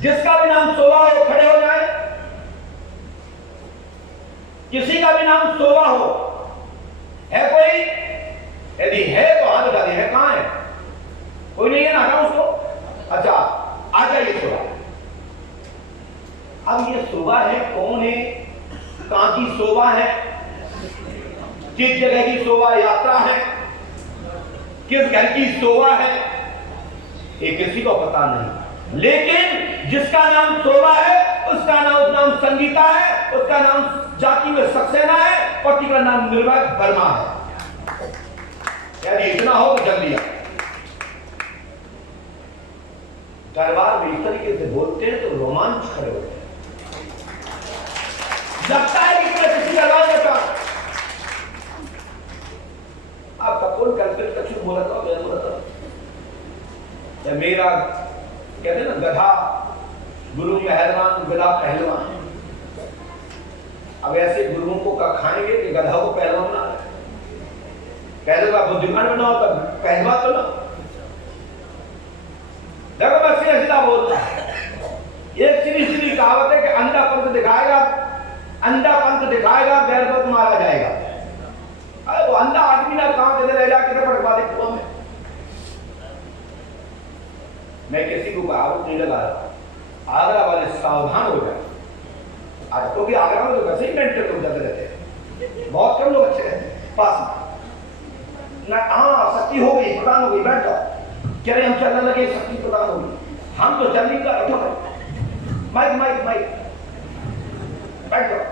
जिसका भी नाम सोवा हो खड़े हो जाए। किसी का भी नाम सोवा हो है कोई? यदि है तो हाथ उठा दे। है कहां है? कोई नहीं है ना, हटाओ उसको। अच्छा आ जाइए सोवा। अब ये सोवा है कौन है, कहां की सोवा है, किस जगह की सोवा यात्रा है, किस घर की सोवा है, ये किसी को पता नहीं। लेकिन जिसका नाम सोवा है उसका नाम संगीता है, उसका नाम जाति में सक्सेना है, पति का नाम निर्भय वर्मा है। यदि इतना हो तो जल्दी आ। दरबार में इस तरीके से बोलते हैं तो रोमांच खड़े होते हैं। लगता है कि किसी दरबार में आप कपूर कल्पित कछु बोला था, मैं बोला था मेरा कहते ना गधा गुरु मेहरबान गधा पहलवान। अब ऐसे गुरुओं को खाएंगे कि गधा को पहलवान ना कहते का बुद्धिमान बनाओ तब पहलवान तो ना। देखो मैं सीधा बोलता है, एक सीधी कहावत है कि अंधा पंथ दिखाएगा, अंधा पंथ दिखाएगा बैरबत मारा जाएगा। अरे वो अंधा आदमी ना कहां रह जाके पटवा दे कुआं में। मैं किसी को आरोप नहीं लगा रहा। आगरा वाले सावधान हो जाए। आज तो भी आगरा में तो वैसे ही मेंटल लोग जाते रहते हैं, बहुत कम लोग अच्छे रहते हैं पास में ना। हाँ शक्ति हो गई, प्रदान हो गई, बैठ जाओ। कह रहे हम चलने लगे, शक्ति प्रदान हो गई, हम तो चलने का उठो माइक माइक माइक बैठ जाओ।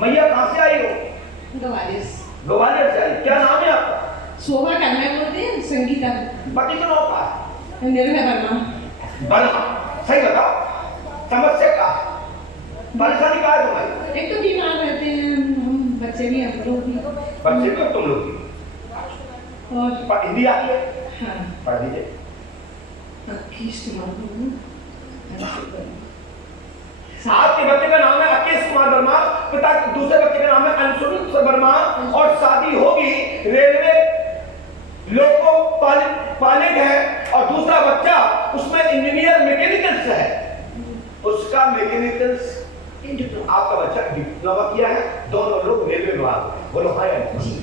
मैया कहां से आई हो? ग्वालियर से आई। क्या नाम है आपका? शोभा करना बोलते हैं, संगीता। पति का नाम क्या है? निर्भय वर्मा। वर्मा, सही बताओ। समस्या क्या है? परेशानी क्या है तुम्हारी? एक तो बीमार रहते हैं हम, बच्चे भी, हम लोग भी। बच्चे भी तुम लोग भी। और हिंदी आती है? हाँ। पढ़ दीजिए। आपके बच्चे का नाम है अकेश कुमार वर्मा, पिता दूसरे बच्चे का नाम है अंशुल वर्मा और शादी होगी रेलवे लोको पायलट है और दूसरा बच्चा उसमें इंजीनियर मैकेनिकल्स है। उसका मैकेनिकल्स आपका बच्चा डिप्लोमा किया है। दोनों लोग रेलवे विभाग में। बोलो हाँ जी।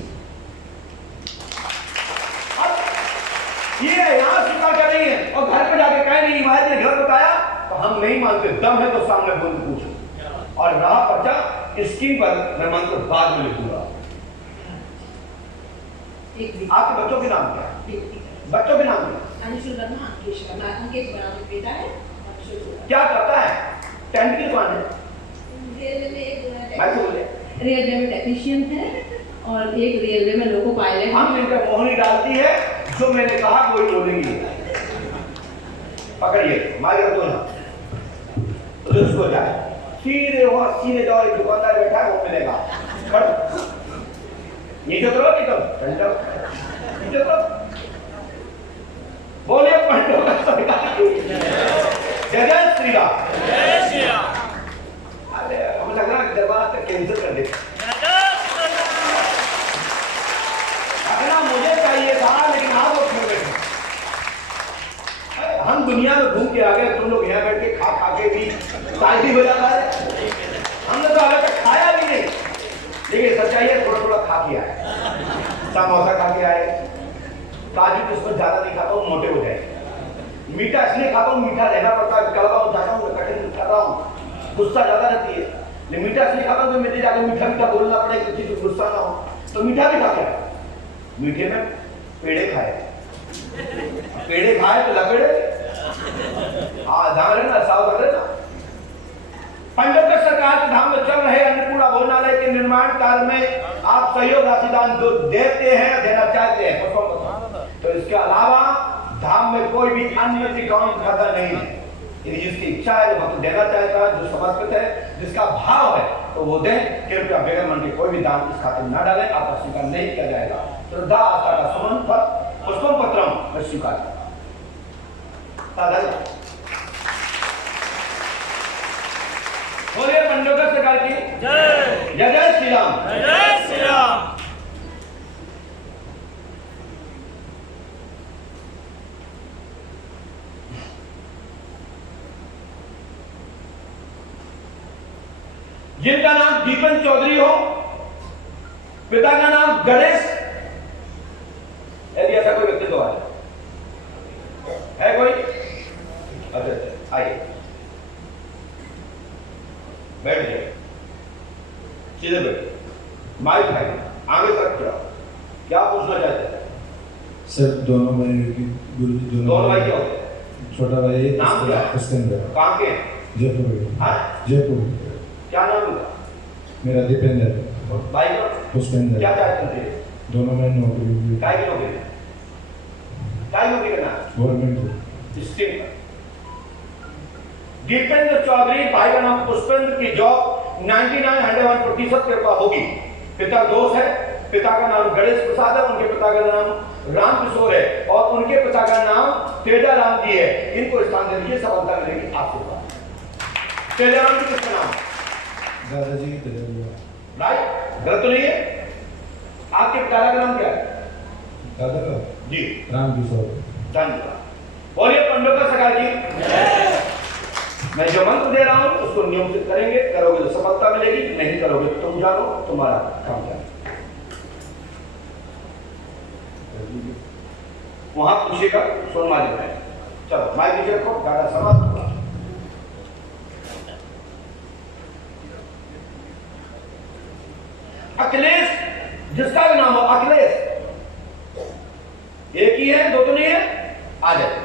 ये यहां स्वीकार कर रही है और घर पे जाके कहे नहीं महाराज ने घर बताया तो हम नहीं मानते। दम है तो सामने बोल पूछो। और रहा पर्चा स्क्रीन पर मैं मंत्र बाद में लिखूंगा। आपके बच्चों के नाम क्या है? बच्चों के नाम क्या? अंशुल वर्मा, अंकेश वर्मा। अंकेश वर्मा बेटा है, अंशुल वर्मा क्या करता है? टेंथ की दुकान है, रेलवे में टेक्नीशियन है और एक रेलवे में लोको पायलट। हम इनका मोहनी डालती है, जो मैंने कहा कोई बोलेंगी। पकड़िए मारिए तो ना तो उसको जाए सीधे वहां सीधे जाओ। एक दुकानदार बैठा है वो मिलेगा। नीचे उतरो, नीचे उतरो। बोलिए पंडों का सरकार। जय जय श्री राम। दुनिया में घूम के आ गए, तुम लोग यहाँ बैठ के खा खा के भी ताली बजा रहे हैं। हमने तो अभी तक खाया भी नहीं, लेकिन सच्चाई है थोड़ा थोड़ा खा के आए, समोसा खा के आए, काजू किस्मत ज्यादा नहीं खाता हूँ, मोटे हो जाए। मीठा इसलिए खाता हूँ, मीठा रहना पड़ता है, कड़वा हो जाता हूँ, कठिन कर रहा हूँ, गुस्सा ज्यादा रहती है, लेकिन मीठा इसलिए खाता हूँ मेरे जाकर मीठा मीठा बोलना पड़े, किसी को गुस्सा ना हो, तो मीठा भी खा के आए। मीठे में पेड़े खाए, पेड़े खाए तो लपेड़े, ध्यान रखना, सावधान रहना। पंडोकर सरकार के धाम में चल रहे अन्नपूर्णा भोजनालय के निर्माण कार्य में आप सहयोग राशि दान देते हैं, देना चाहते हैं, तो इसके अलावा धाम में कोई भी अन्य अकाउंट खाता नहीं है। यदि जिसकी इच्छा है, जो भक्त देना चाहता है, जो समर्पित है, जिसका भाव है, तो वो दें। कृपया बगैर मन के कोई भी दान इस खाते में न डालें, आपका स्वीकार नहीं किया जाएगा। श्रद्धा आस्था का सुमन पर पुष्पम पत्रम में स्वीकार बोलिए पंडोकर सरकार की जय, जय जय श्री राम, जय श्री राम। जिनका नाम दीपन चौधरी हो, पिता का नाम गणेश, यदि ऐसा कोई व्यक्ति तो है कोई? अच्छा आइए, बैठ जाइए, सीधे बैठिए, माइक उठाइए, आगे तक क्या पूछना चाहते हैं? सर दोनों भाई की गुरु जी दोनों भाई क्या होते हैं? छोटा भाई नाम क्या है? पुष्पेंद्र। कहाँ के? जयपुर। हाँ? जयपुर। क्या नाम होगा? मेरा दीपेंद्र। भाई का? पुष्पेंद्र। क्या चाहते थे? दोनों में नौकरी। काय की नौकरी? काय नौकरी करना? गवर्नमेंट स्टेट का। दीपेंद्र चौधरी, भाई का नाम पुष्पेंद्र की जॉब 99% के पास होगी। पिता दोस्त है, पिता का नाम गणेश प्रसाद है, उनके पिता का नाम राम किशोर है, और उनके पिता का नाम तेजा राम जी है। इनको स्थान दे दीजिए, सफलता मिलेगी आपको। तेजा राम जी किसका नाम? दादाजी की राइट, गलत तो नहीं है? आपके पिता का नाम क्या है? दादा का जी राम किशोर। धन्यवाद। बोलिए पंडोकर सरकार जी। मैं जो मंत्र दे रहा हूं उसको नियमित करेंगे, करोगे तो सफलता मिलेगी, नहीं करोगे तो तुम जानो, तुम्हारा काम जानो। वहां पूछेगा सोनमाली में। चलो माइक नीचे रखो, गाना समाप्त हुआ। अखिलेश, जिसका भी नाम हो अखिलेश, एक ही है, दो तो नहीं है, आ जाए।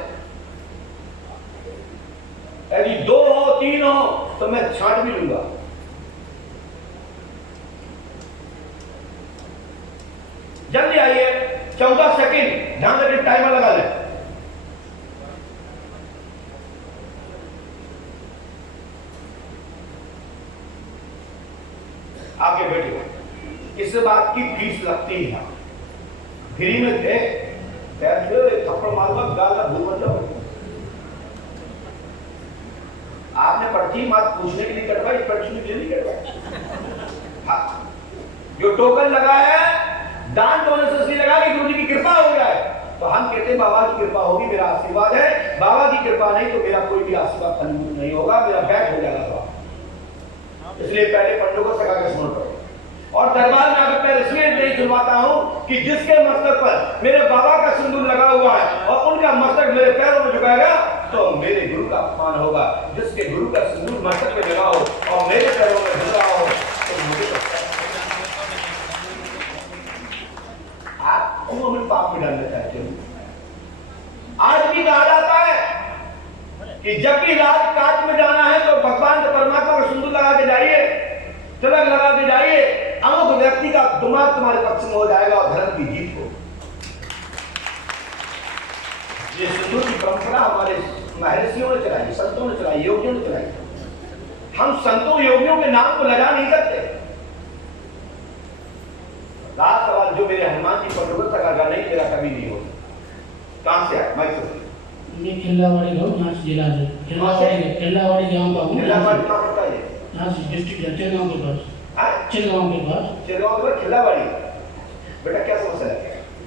यदि 2 हो 3 हो तो मैं छांट भी लूंगा। जल्दी आइए, 14 सेकंड, ध्यान रखिए, टाइमर लगा लें। आगे बैठिए। इस बात की फीस लगती है, फ्री में थे, थप्पड़ मारूंगा, गाला भूल बन जाओ। आपने पर्ची मत पूछने के लिए कटवाई, पर्ची के लिए नहीं कटवाई। हाँ, जो टोकन लगा है दान दोनों से इसलिए लगा कि गुरु जी की कृपा हो जाए, तो हम कहते हैं बाबा की कृपा होगी, मेरा आशीर्वाद है। बाबा की कृपा नहीं तो मेरा कोई भी आशीर्वाद फलीभूत नहीं होगा, मेरा बैठ हो जाएगा। इसलिए पहले पंडों को सगा के स्मरण करो। और दरबार में आकर मैं इसलिए नहीं सुनवाता हूं कि जिसके मस्तक पर मेरे बाबा का सिंदूर लगा हुआ है और उनका मस्तक मेरे पैरों में झुकाएगा तो मेरे गुरु का अपमान होगा। जिसके गुरु का सिंदूर मस्तक पे लगा हो और मेरे पैरों में झुका हो तो मुझे आप क्यों हमें पाप में डालना चाहते हो? आज भी कहा जाता है कि जब भी राज काज में जाना है तो भगवान के परमात्मा का सिंदूर लगा के जाइए, तिलक लगा के जाइए, अमुक व्यक्ति का दिमाग तुम्हारे पक्ष में हो जाएगा और धर्म की जीत हो। ये सिंदूर की परंपरा हमारे महर्षियों ने चलाई, संतों ने चलाई, योगियों ने चलाई। हम संतों योगियों के नाम को लगा नहीं सकते। रात सवाल जो मेरे हनुमान जी पर का नहीं, मेरा कभी नहीं होगा। कहां से आए? मैं ये खिल्लावाड़ी गांव, यहाँ से जिला है। खिल्लावाड़ी गांव का हूँ। खिल्लावाड़ी कहाँ पड़ता है? यहाँ से डिस्ट्रिक्ट है, चिलगांव के पास। चिलगांव के पास? खिल्लावाड़ी। बेटा क्या समस्या है?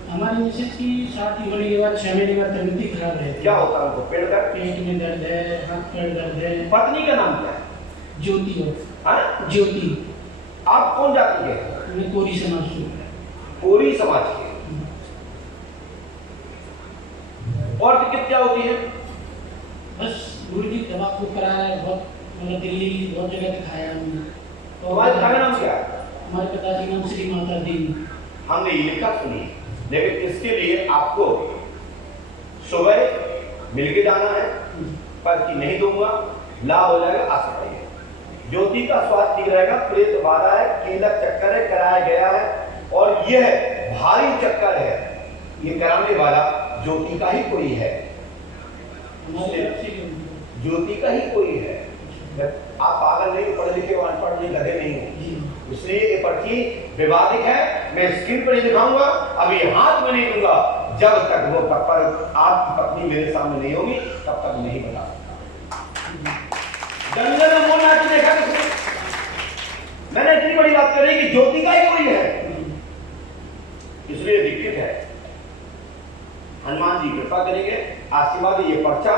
हम हमारी मिसेज की शादी होने के बाद 6 महीने बाद तबीयत ही खराब रहती क्या है। होता है उनको? पेट दर्द? पेट में दर्द है, हाथ पैर दर्द है। पत्नी का नाम क्या है? ज्योति हो। हाँ? ज्योति। आप कौन जाति के? मैं कोरी समाज से। कोरी समाज के। और दिक्कत क्या होती है? बस गुरु की दवा को कराया है, बहुत मतलब दिल्ली बहुत जगह दिखाया हमने। तुम्हारे पिता का नाम क्या है? हमारे पिताजी का नाम श्री माता दीन। हमने ये लिखा सुनी, लेकिन इसके लिए आपको सुबह मिल के जाना है। पर्ची नहीं दूंगा, लाभ हो जाएगा, आ सकता है। ज्योति का स्वाद ठीक रहेगा, प्रेत बाधा है, कीलक चक्कर है, कराया गया है और यह भारी चक्कर है। ये कराने वाला ज्योति का ही कोई है, ज्योति का ही कोई है। आप पागल नहीं, पढ़े लिखे अनपढ़ नहीं, गधे नहीं हो। इसलिए ये पर्ची विवादित है। मैं स्क्रीन पर ही दिखाऊंगा, अभी हाथ में नहीं दूंगा। जब तक वो पर आपकी पत्नी मेरे सामने नहीं होगी तब तक नहीं बता सकता। जंगल में मोड़ नाच देखा किसने? मैंने इतनी बड़ी बात करी कि ज्योति का ही कोई है, इसलिए दिक्कत है। हनुमान जी कृपा करेंगे, आशीर्वाद। ये पर्चा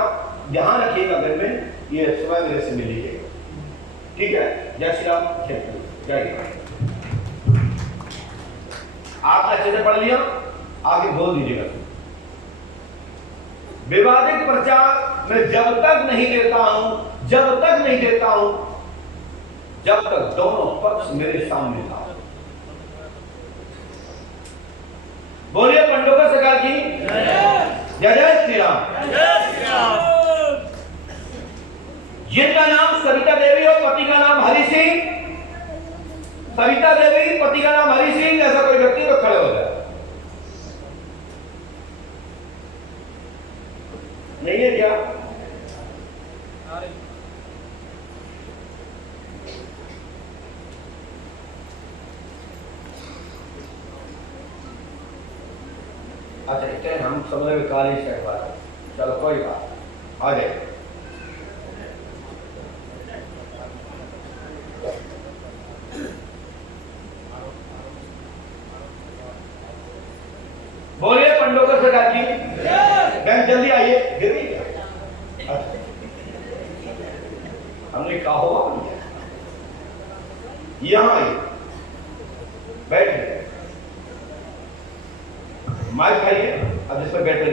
ध्यान रखिएगा, घर में ये सुबह मेरे से मिल लीजिएगा, ठीक है? जय श्री राम, जय। आपने अच्छे से पढ़ लिया, आगे बोल दीजिएगा। विवादित पर्चा मैं जब तक नहीं देता हूं, जब तक दोनों पक्ष मेरे सामने था। बोलिए पंडोकर सरकार की जय जय श्री राम। जिनका नाम सविता देवी और पति का नाम हरि सिंह, सविता देवी पति का नाम हरि सिंह, ऐसा कोई व्यक्ति तो खड़े हो जाए। नहीं है क्या? अच्छा इतने हम समझ में काली शर्ट वाला, चलो कोई बात, आ जाए। बोलिए पंडोकर सरकार की बहन, जल्दी आइए। गिर गई क्या? हमने कहा होगा यहां आइए, बैठिए, माइक खाइए। अब जिस पर बैठे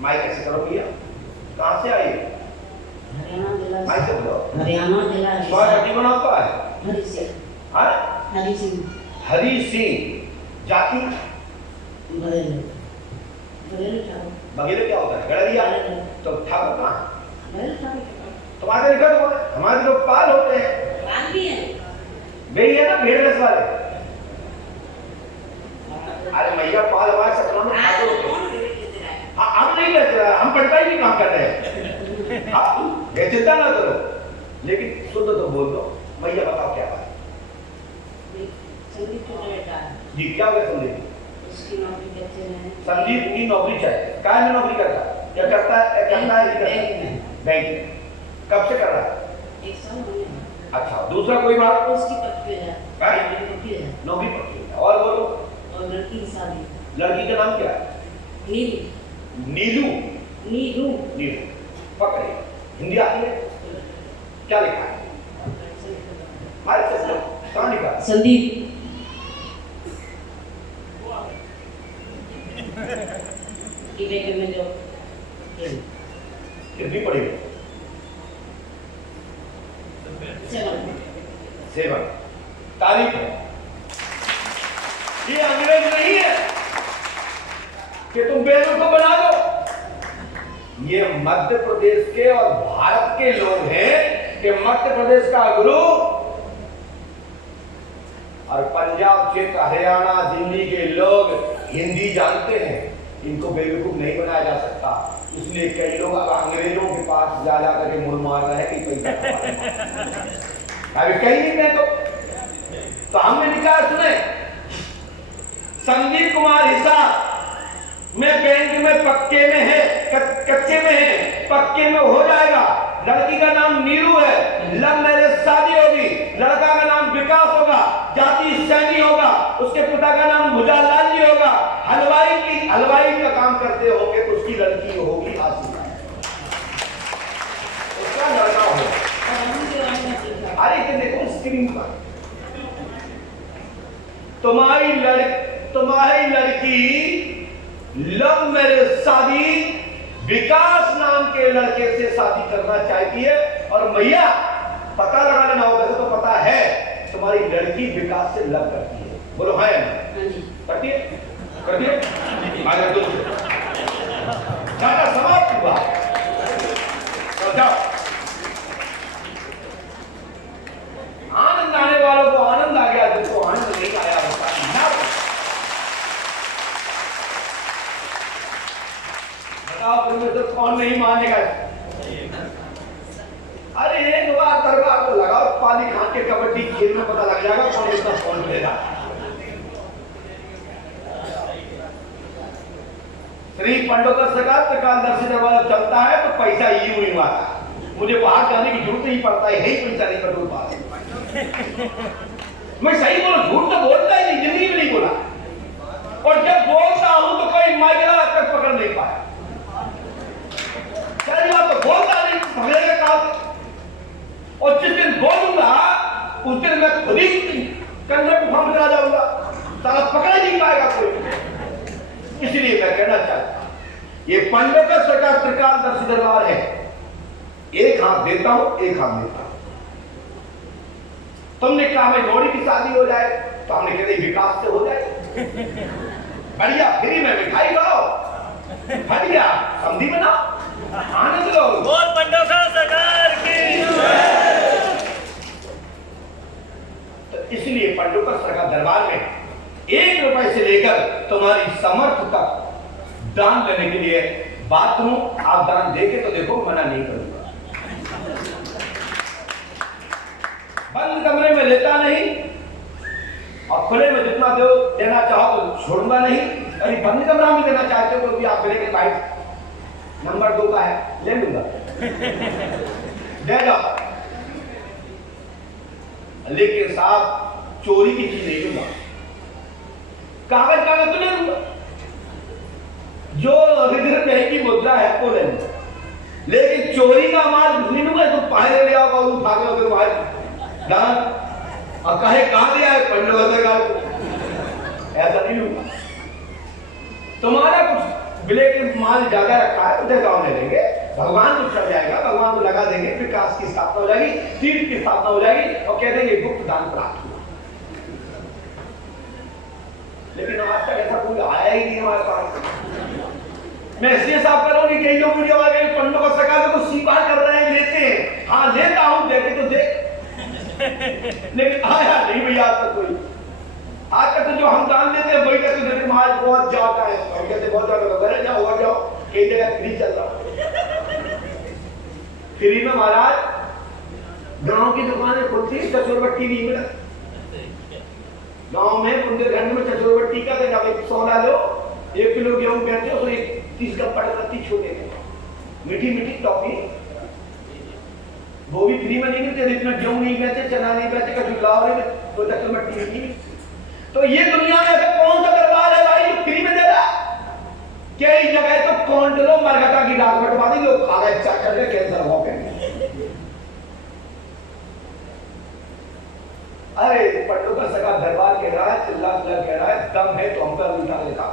माइक ऐसे करो भैया। कहां से आइए? हरियाणा जिला। माइक से बोलो। हरियाणा जिला। जीवन आपका है? हरि सिंह। हाँ? हरि सिंह। हरि सिंह। जाति? बघेल। बघेल ठाकुर। बघेल क्या होता है? गड़रिया। तो ठाकुर कहाँ? बघेल ठाकुर। तुम्हारे निकट हो, हमारे लोग पाल होते हैं। पाल भी है। भेड़ है ना, भेड़ रस वाले। अरे मैया पाल हमारे सपना में ठाकुर होते हैं। हाँ हम नहीं बेच रहे, हम पटवाई भी काम कर रहे हैं। हाँ ये चिंता ना करो, लेकिन शुद्ध तो बोल दो। मैया बताओ क्या बात? संदीप का बेटा है। जी क्या हो गया संदीप? उसकी नौकरी कैसे है? संदीप की नौकरी चाहिए। क्या में नौकरी करता है? क्या करता है? बैंक में। कब से कर रहा है? 1 साल हो गया। अच्छा, दूसरा कोई बात? उसकी पक्की है। नौकरी पक्की है। और बोलो। और लड़की की शादी। लड़की का नाम क्या है? नीलू। नीलू। नीलू। नीलू पकड़िए। हिंदी आती है? क्या लिखा है? हमारे से कहाँ लिखा है? संदीप। की में जो कितनी पढ़ी? 7 तारीख है। ये अंग्रेज नहीं है कि तुम बेवकूफ बना दो। ये मध्य प्रदेश के और भारत के लोग हैं कि मध्य प्रदेश का गुरु और पंजाब क्षेत्र, हरियाणा, दिल्ली के लोग हिंदी जानते हैं। इनको बेवकूफ नहीं बनाया जा सकता। इसलिए कई लोग अब अंग्रेजों के पास जा करके मुड़ मार रहे हैं कि पैसा अभी कहीं नहीं। मैं तो हमने लिखा सुने, संदीप कुमार हिसाब में बैंक में पक्के में है, कच्चे में है, पक्के में हो जाएगा। लड़की का नाम नीरू है, लव मैरिज शादी होगी, लड़का का नाम विकास होगा। जाति सैनी होगा, उसके पिता का नाम भुजालाल जी होगा, हलवाई का काम करते होंगे तो उसकी लड़की होगी आसिफा, उसका लड़का होगा। अरे इधर देखो स्क्रीन पर, तुम्हारी लड़की लव मैरिज शादी विकास नाम के लड़के से शादी करना चाहती है। और मैया पता लगा लेना होगा, तो पता है तुम्हारी लड़की विकास से लव करती है। बोलो हाँ या ना? करती है? आगे दो ज्यादा समाप्त हुआ, तो जाओ। आनंद आने वालों को आनंद आ गया, जिनको आनंद नहीं आया होता ना। बताओ परमेश्वर कौन नहीं मानेगा? अरे एक बार तरबा को लगाओ, पाली खान के कबड्डी खेल में पता लग जाएगा कौन इतना कौन लेगा। श्री पंडोकर सरकार त्रिकालदर्शी दरबार चलता है तो पैसा यूं ही आता, मुझे बाहर जाने की जरूरत नहीं पड़ता है, यही पैसा नहीं पेट्रोल पास। मैं सही बोला, झूठ तो बोलता ही नहीं, जिंदगी में नहीं बोला। और जब बोलता हूं तो कोई माइग्रेन तक पकड़ नहीं पाया। चल बात तो बोलता नहीं, पकड़ेगा काम। और जिस दिन बोलूंगा उस दिन मैं खुद ही कंधे को फंस आ जाऊंगा, साला पकड़ नहीं पाएगा कोई। इसलिए मैं कहना चाहता हूं, ये पंडोकर सरकार त्रिकालदर्शी दरबार है, एक हाथ देता हूं, एक हाथ देता हूं। तुमने कहा मैं जोड़ी की शादी हो जाए, तो हमने कह दी विकास से हो जाए। बढ़िया फ्री में मिठाई खाओ, बढ़िया समझी बनाओ, आनंद लो। बोल पंडोकर सरकार की। तो इसलिए पंडोकर सरकार दरबार में 1 रुपए से लेकर तुम्हारी समर्थ तक दान लेने के लिए बाथरूम आप दान देके तो देखो, मना नहीं करूंगा। बंद कमरे में लेता नहीं, और खुले में जितना दो देना चाहो तो छोड़ूंगा नहीं। अरे बंद कमरा में देना चाहते हो तो भी आप ब्लैक एंड व्हाइट नंबर 2 का है, ले लूंगा, दे जाओ। लेकिन साहब चोरी की चीज नहीं लूंगा, कागज तो ले लूंगा, जो रिजर्व बैंक की मुद्रा है वो ले लूंगा, लेकिन चोरी का माल नहीं लूंगा। तो पहले ले आओ, उठा के भाई दान और कहे कहां दिया है पंडोकर सरकार को, ऐसा नहीं लूंगा। तुम्हारा कुछ ब्लैक माल ज्यादा रखा है उसे गाँव ले लेंगे, भगवान को चढ़ जाएगा, भगवान को लगा देंगे, विकास की स्थापना हो जाएगी, तीर्थ की स्थापना हो जाएगी, और कह देंगे गुप्त दान प्राप्त हुआ। लेकिन आज तक ऐसा कोई आया ही नहीं हमारे पास। मैं इसलिए साफ कर रहा हूं कि कई लोग वीडियो आ गए, पंडोकर सरकार को स्वीकार कर रहे हैं, लेते हैं। हाँ लेता हूं, देखे तो देख, लेकिन आया नहीं भैया आज तक कोई। आज तक तो जो हम दान देते हैं वही कहते हैं महाराज बहुत ज्यादा है, हम कहते बहुत ज्यादा, घर जाओ और जाओ, कई जगह फ्री चल रहा। फ्री में महाराज गांव की दुकानें खुलती, चचोरबट्टी नहीं मिला। गांव में बुंदेलखंड में चचोरबट्टी का जब 100 लो, 1 किलो गेहूं बेचो तो 30 का पड़ती छोटे मीठी मीठी टॉफी, वो भी फ्री में नहीं मिलते। इतना गेहूं नहीं बेचे, चना नहीं बेचे, कभी लाओ नहीं, तो चचोरबट्टी नहीं। तो ये दुनिया में ऐसा कौन सा दरबार है भाई जो फ्री में दे रहा? कई जगह तो कौंटलों मरघटा की डाक बटवा दी, लोग खा रहे, चक्कर में कैंसर हो गए। अरे पंडोकर सरकार दरबार कह रहा है, चिल्ला चिल्ला कह रहा है, दम है तो हम पर उठा लेता,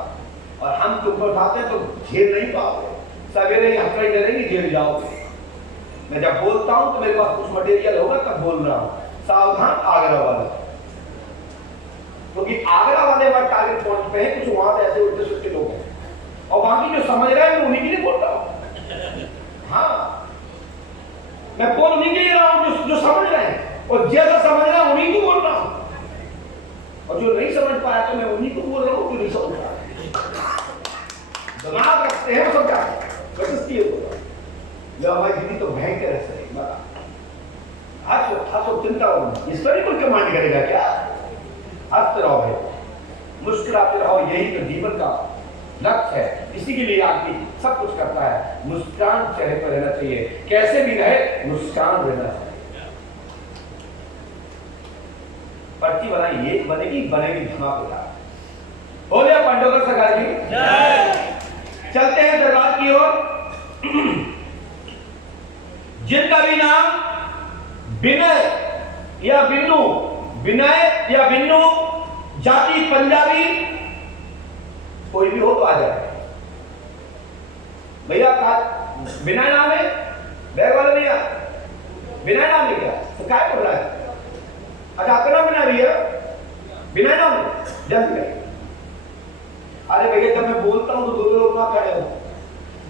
और हम तुम पर उठाते तो झेल नहीं पाओगे, सवेरे ही हफ्ते डरेंगे, जेल जाओगे। मैं जब बोलता हूं तो मेरे पास कुछ मटेरियल होगा तब बोल रहा हूं। सावधान आगरा वाले, क्योंकि आगरा वाले बात टारगेट पॉइंट पे है, कुछ वहां पे ऐसे उल्टे सुल्टे लोग हैं, और बाकी जो समझ रहे हैं मैं उन्हीं के लिए बोल रहा हूं। हाँ मैं बोल उन्हीं के लिए रहा हूं जो समझ रहे हैं, और जैसा समझ रहा है उन्हीं को बोल रहा हूं, और जो नहीं समझ पाया तो मैं उन्हीं को बोल रहा हूं जो नहीं समझ पाया। दिमाग रखते हैं वो सब जाते हैं, बस इसलिए बोल रहा हूं। हमारी दीदी तो भयंकर है सही बता, हंसो चिंता हो, इस पर ही कोई कमांड करेगा क्या? हंसते रहो भाई, मुस्कुराते रहो, यही तो जीवन का लक्ष्य है। इसी के लिए आदमी सब कुछ करता है, मुस्कान चेहरे पर रहना चाहिए, कैसे भी रहे मुस्कान रहना चाहिए। पर्ची बनाई एक बनेगी धमाकेदार। बोले पांडवगढ़ सरकार की जय। चलते हैं दरबार की ओर। जिनका भी नाम विनय या बिन्नू, विनय या बिन्नू, जाति पंजाबी, कोई भी हो तो आ जाए। भैया का विनय नाम है, बैग वाला भैया विनय नाम है क्या? तो क्या बोल रहा है? अच्छा आपका नाम विनय भैया, विनय नाम है, जल्दी करिए। अरे भैया जब मैं बोलता हूं तो दो लोग ना खड़े हो,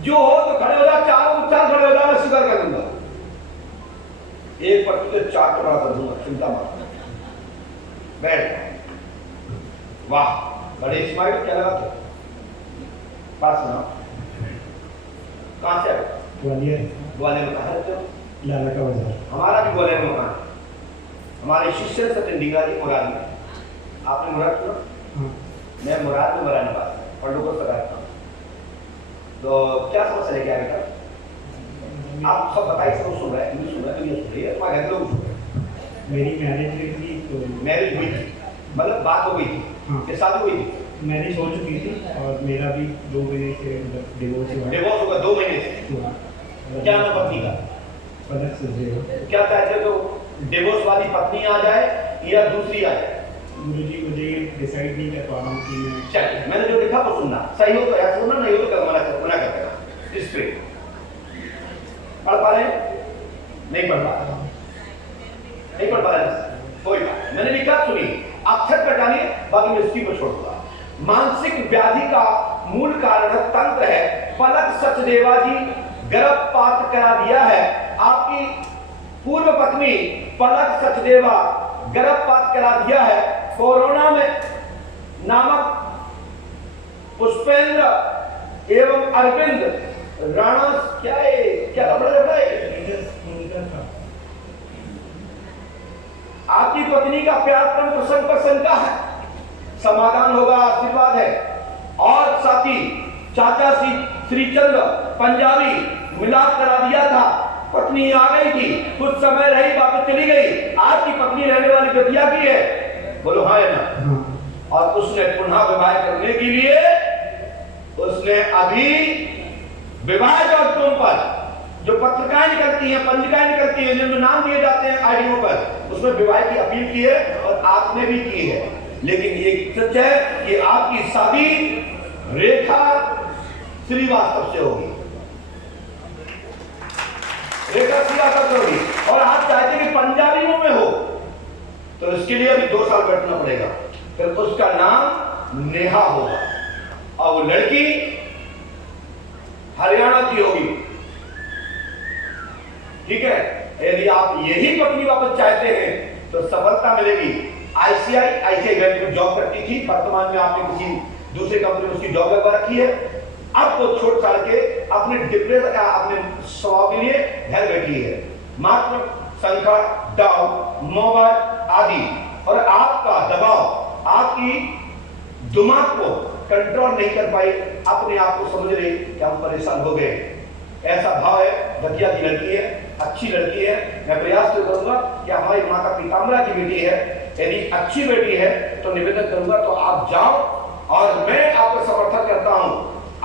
जो हो तो खड़े हो जाओ, चार खड़े हो जाओ, मैं स्वीकार कर दूंगा। एक पर तुझे 4 टुकड़ा कर दूंगा, चिंता मत बैठ। वाह बड़े स्माइल, क्या लगा तो पास ना। कहां से आए? ग्वालियर। ग्वालियर में कहां रहते हो? लाला का बाजार। हमारा भी ग्वालियर में मकान। हमारे शिष्य सत्यन डिंगारी मुराद में। आपने मुराद सुना? हाँ। मैं मुराद में मराने वाला और लोगों से रहता हूँ। तो क्या समस्या लेके आए बेटा? आप सब बताइए, सब सुन रहे हैं, नहीं सुन रहे तो ये सुन रही है, तुम्हारे घर लोग सुन रहे हैं। मेरी मैरिज हुई थी तो मैरिज हुई थी, मतलब बात हो गई थी। हाँ। कि शादी हुई थी? मैरिज हो चुकी थी और मेरा भी 2 महीने से डिवोर्स हुआ। डिवोर्स हुआ 2 महीने से। हुआ। क्या नाम पत्नी का? पलक सचदेवा। क्या चाहते हो, डिवोर्स वाली पत्नी आ जाए या दूसरी आ जाए? गुरुजी मुझे डिसाइड नहीं कर पा रहा हूँ कि मैं। चलिए मैंने जो लिखा वो सुनना, सही हो तो ऐसा सुनना, नहीं हो तो मना कर देना। स्ट्रेट पढ़ पा रहे? नहीं पढ़ पा रहे, नहीं पढ़ पा रहे, कोई बात। मैंने लिखा सुनिए, अक्षर कटानिए, बाकी मैं इसकी को छोड़ दूंगा। मानसिक व्याधि का मूल कारण तंत्र है। पलक सचदेवा जी गर्भपात करा दिया है। आपकी पूर्व पत्नी पलक सचदेवा गर्भपात करा दिया है। कोरोना में नामक पुष्पेंद्र एवं अरविंद राणा, क्या है क्या कपड़ा लग रहा है? आपकी पत्नी का प्यार प्रेम प्रसंग पर शंका है, समाधान होगा, आशीर्वाद है। और साथी चाचा श्रीचंद्र पंजाबी मिलाप करा दिया था, पत्नी आ गई थी, कुछ समय रही, वापस चली गई। आपकी पत्नी रहने वाली गतिया की है, बोलो हाँ है ना? और उसने पुनः विवाह करने के लिए उसने अभी विवाह.com पर जो पत्रिकाएं निकलती हैं, पंजिकाएं निकलती हैं, जिनमें नाम दिए जाते हैं आईडियों पर, उसमें विवाह की अपील की है और आपने भी की है। लेकिन ये सच है कि आपकी शादी रेखा श्रीवास्तव से होगी, रेखा श्रीवास्तव से होगी। और आप चाहते हैं कि पंजाबियों में हो, तो इसके लिए अभी 2 साल बैठना पड़ेगा, फिर उसका नाम नेहा होगा और वो लड़की हरियाणा की होगी, ठीक है? यदि आप यही पत्नी वापस चाहते हैं तो सफलता मिलेगी। आईसीआई बैंक में जॉब करती थी, वर्तमान में आपने किसी दूसरे कंपनी में उसकी जॉब लगवा रखी है। अब वो छोड़ छाड़ के अपने डिप्रेशन का अपने स्वभाव के लिए घर बैठी है। मात्र संख्या, डाउट, मोबाइल आदि और आपका दबाव आपकी दिमाग को कंट्रोल नहीं कर पाई, अपने आप को समझ रही कि हम परेशान हो गए, ऐसा भाव है। दतिया की लड़की है, अच्छी लड़की है। मैं प्रयास तो करूंगा कि हमारी माता पीताम्बरा की बेटी है, यदि अच्छी बेटी है तो निवेदन करूंगा तो आप जाओ और मैं आपको समर्थन करता हूं।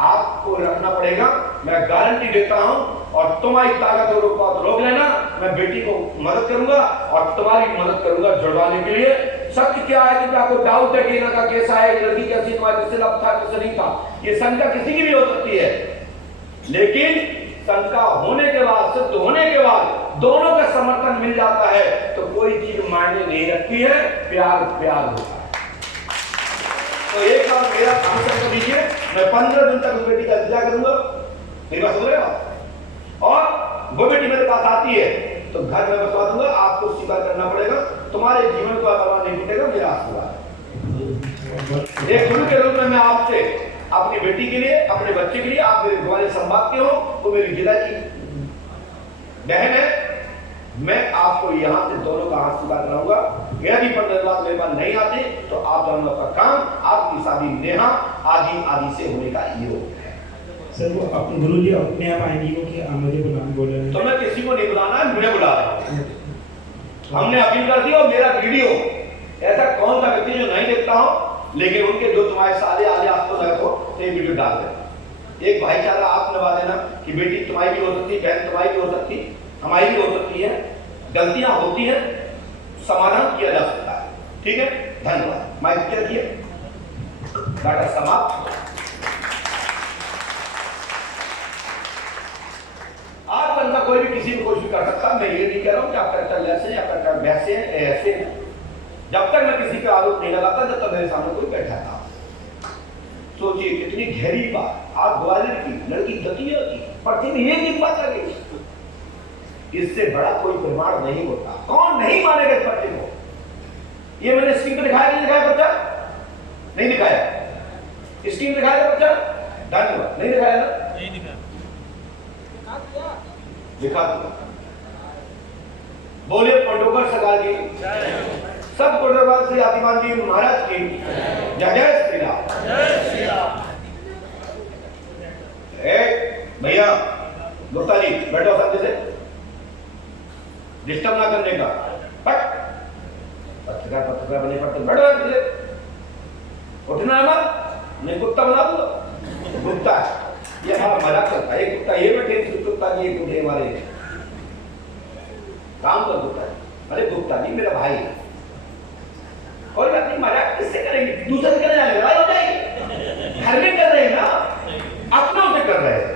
आपको रखना पड़ेगा, मैं गारंटी देता हूं। और तुम्हारी ताकत रोक लेना, मैं बेटी को मदद करूंगा और तुम्हारी मदद करूंगा जुड़वाने के लिए। सत्य क्या है कि आपको डाउट है कि इनका केस आया, लड़की कैसी तुम्हारे किससे लव था किससे नहीं था, ये शंका किसी की भी हो सकती है। लेकिन शंका होने के बाद, सिद्ध होने के बाद दोनों का समर्थन मिल जाता है तो कोई चीज मायने नहीं रखती है, प्यार प्यार होता है। तो एक बार मेरा आंसर कर दीजिए, मैं 15 दिन तक उस बेटी का इंतजार करूंगा, मेरी बात सुन रहे हो? और वो बेटी मेरे पास आती है तो घर में बसवा दूंगा, आपको स्वीकार करना पड़ेगा, तुम्हारे जीवन को बर्बाद नहीं टूटेगा, मेरा आशीर्वाद। एक गुरु के रूप में मैं आपसे अपनी बेटी के लिए, अपने बच्चे के लिए, आप मेरे ग्वालियर संभाग के हो, वो मेरी जिला की बहन है, मैं आपको यहाँ से दोनों का आशीर्वाद कराऊंगा। यदि 15 दिन बाद मेरे पास नहीं आते तो आप दोनों का काम, आपकी शादी नेहा आदि आदि से होने का योग है। सर वो अपने गुरुजी अपने आप आएंगी वो कि मुझे बोले तो मैं किसी को नहीं बुलाना है, मुझे बुला रहा हूं। हमने अपील कर दी और मेरा वीडियो ऐसा कौन सा व्यक्ति जो नहीं देखता हो, लेकिन उनके जो तुम्हारे साले आले आपको लगे हो तो ये वीडियो डाल देना। एक भाईचारा आप निभा देना कि बेटी तुम्हारी भी हो सकती, बहन तुम्हारी भी हो सकती, हमारी भी हो सकती है, गलतियां होती है, समाधान किया जा सकता है। ठीक है, धन्यवाद। माइक क्या किए, डाटा समाप्त। आज बनता कोई भी किसी को कुछ भी कर सकता, मैं ये नहीं कह रहा हूं कि आप करता ऐसे या करता वैसे ऐसे। जब तक मैं किसी पे आरोप नहीं लगाता, जब तक मेरे सामने कोई बैठा था। सोचिए कितनी गहरी बात। आप ग्वालियर की लड़की दतिया की पढ़ती में एक बात लगी, इससे बड़ा कोई प्रमाण नहीं होता। कौन नहीं मानेगा इस पढ़ते को? ये मैंने स्क्रीन पे दिखाया नहीं दिखाया बच्चा? नहीं दिखाया। स्क्रीन दिखाया बच्चा? धन्यवाद। नहीं दिखाया ना? नहीं दिखाया। दिखा दो। बोलिए पंडोकर सरकार की सब गुरुद्वारा श्री आदिमान जी महाराज की जय जय श्री राम। जय श्री राम। भैया गुप्ता जी बैठो शांति से, डिस्टर्ब ना करने का। पत्रकार बने पड़ते, बैठो शांति से, उठना मत, नहीं कुत्ता बना दो। गुप्ता ये हमारा मजाक करता है, कुत्ता ये बैठे, कुत्ता जी उठे हमारे काम कर गुप्ता जी। अरे गुप्ता जी मेरा भाई है, कोई बात नहीं, मजाक किससे करेंगे, दूसरे से करने जाएंगे, लड़ाई हो जाएगी। घर में कर रहे हैं ना, अपनों से कर रहे हैं।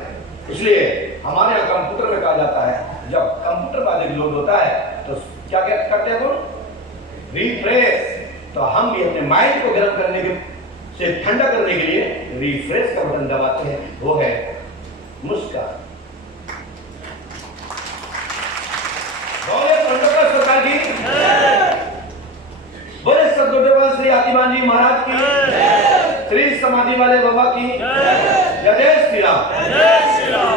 इसलिए हमारे यहाँ कंप्यूटर में कहा जाता है, जब कंप्यूटर वाले लोड होता है तो क्या क्या करते हैं वो, रिफ्रेश। तो हम भी अपने माइंड को गर्म करने के से ठंडा करने के लिए रिफ्रेश का बटन दबाते हैं, वो है मुस्कान। बोले पंडोकर सरकार की, बोले सदगुरुदेव श्री आदिमान जी महाराज की, श्री समाधि वाले बाबा की जय जय श्री राम। जय श्री राम।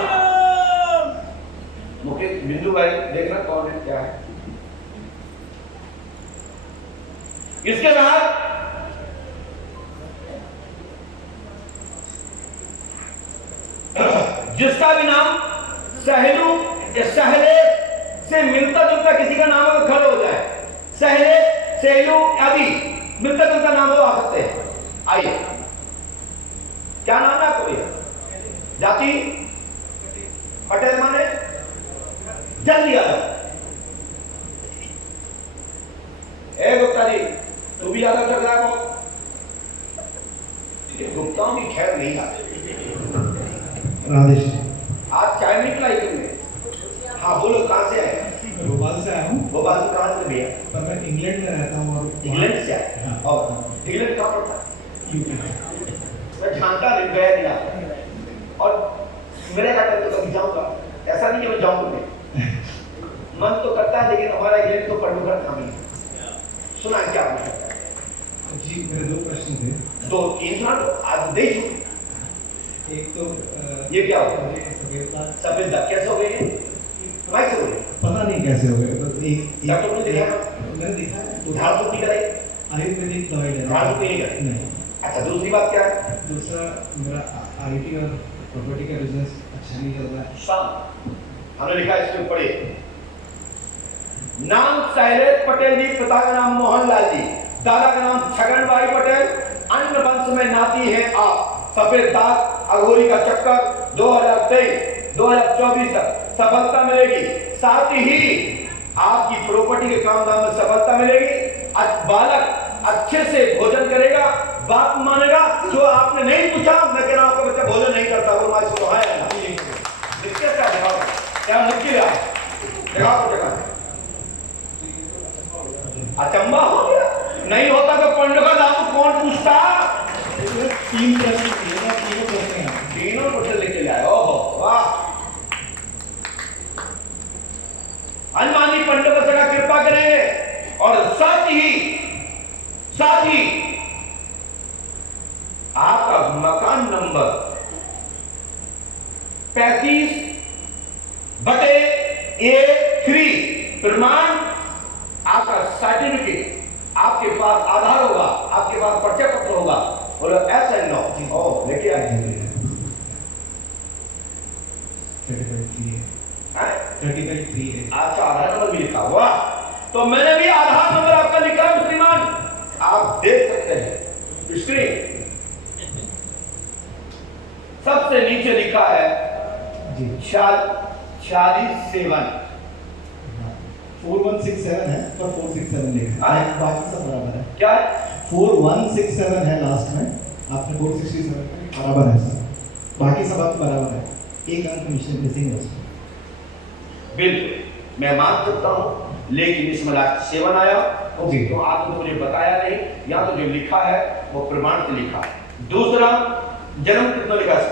मुकेश बिंदु भाई देखना कौन है क्या है। इसके बाद जिसका भी नाम सहेलू सहले से मिलता जुलता किसी का नाम अगर खड़े हो जाए, सहले सहेलू आदि मिलता जुलता नाम हो आ सकते हैं। आइए, क्या नाम है आपको? जाति पटेल माने जल्दी आ जाओ। गुप्ता जी तू भी यादव चल रहा है बहुत। गुप्ताओं की खैर नहीं आती। राधेश आज चाय नहीं पिलाई तुमने? हाँ बोलो, कहाँ से आए? भोपाल से आया हूँ। भोपाल से कहाँ से भैया? पर मैं इंग्लैंड में रहता हूँ। और इंग्लैंड से आए? हाँ। और इंग्लैंड कहाँ पड़ता है? यूपी। मैं जानता नहीं, गया नहीं आता। और मेरे का तो कभी जाऊंगा, ऐसा नहीं कि मैं जाऊंगा। मन तो करता है, लेकिन हमारा इंग्लैंड तो पंडोकर नाम ही सुना क्या पूछ सकता है? जी मेरे दो प्रश्न थे। दो तीन सुना तो आज दे चुके। एक तो ये क्या होगा? सफेद दाग। सफेद दाग कैसे हो गए? माइक से बोले। पता नहीं कैसे हो गए। तो डॉक्टर ने देखा? मैंने देखा है। झाड़ फूक नहीं कराई? आयुर्वेदिक दवाई ले झाड़ फूक नहीं कराई? नहीं। अच्छा, दूसरी बात क्या है? दूसरा मेरा आईटी और प्रॉपर्टी का बिजनेस अच्छा नहीं चल रहा है। शाम हमने लिखा इसमें पढ़े। नाम शैलेश पटेल जी, पिता का नाम मोहनलाल जी, दादा का नाम छगन भाई पटेल, अन्य वंश में नाती है आप। सफेद दाग, अघोरी का चक्कर, 2023-2024 तक सफलता मिलेगी। साथ ही आपकी प्रॉपर्टी के काम धाम में सफलता मिलेगी। बालक अच्छे से भोजन करेगा, बात मानेगा। जो आपने नहीं पूछा, मैं कह रहा हूं आपका बच्चा भोजन नहीं करता, वो माँ इसको है ना दिक्कत क्या जवाब क्या मुश्किल है? जवाब जगह अचंबा हो गया। नहीं होता तो पंडोकर दाम कौन पूछता? तीन प्रश्न तीनों प्रश्न हैं। तीनों प्रश्न लेके आए। ओहो वाह, हनुमान जी पंडोकर से का कृपा करें। और साथ ही आपका मकान नंबर 35/A3 प्रमाण, आपका सर्टिफिकेट, आपके पास आधार होगा, आपके पास परिचय पत्र होगा। बोलो ऐसा ही नो लेके आए। 35 है। अच्छा, आधार नंबर भी लिखा हुआ। तो मैंने भी आधार नंबर आपका लिखा है श्रीमान। आप देख सकते हैं स्क्रीन सबसे नीचे लिखा है जी 47 4167 है पर 467 लिखा है, बाकी सब बराबर है। क्या है 4167 है लास्ट में, आपने 467 बराबर है सर, बाकी सब आपके बराबर है, एक अंक मिसिंग है उसमें। बिल्कुल मैं मान सकता हूं, लेकिन इसमें 7 आया तो आपने मुझे बताया नहीं, या तो जो लिखा है वो प्रमाण से लिखा है। दूसरा जन्म कितना लिखा है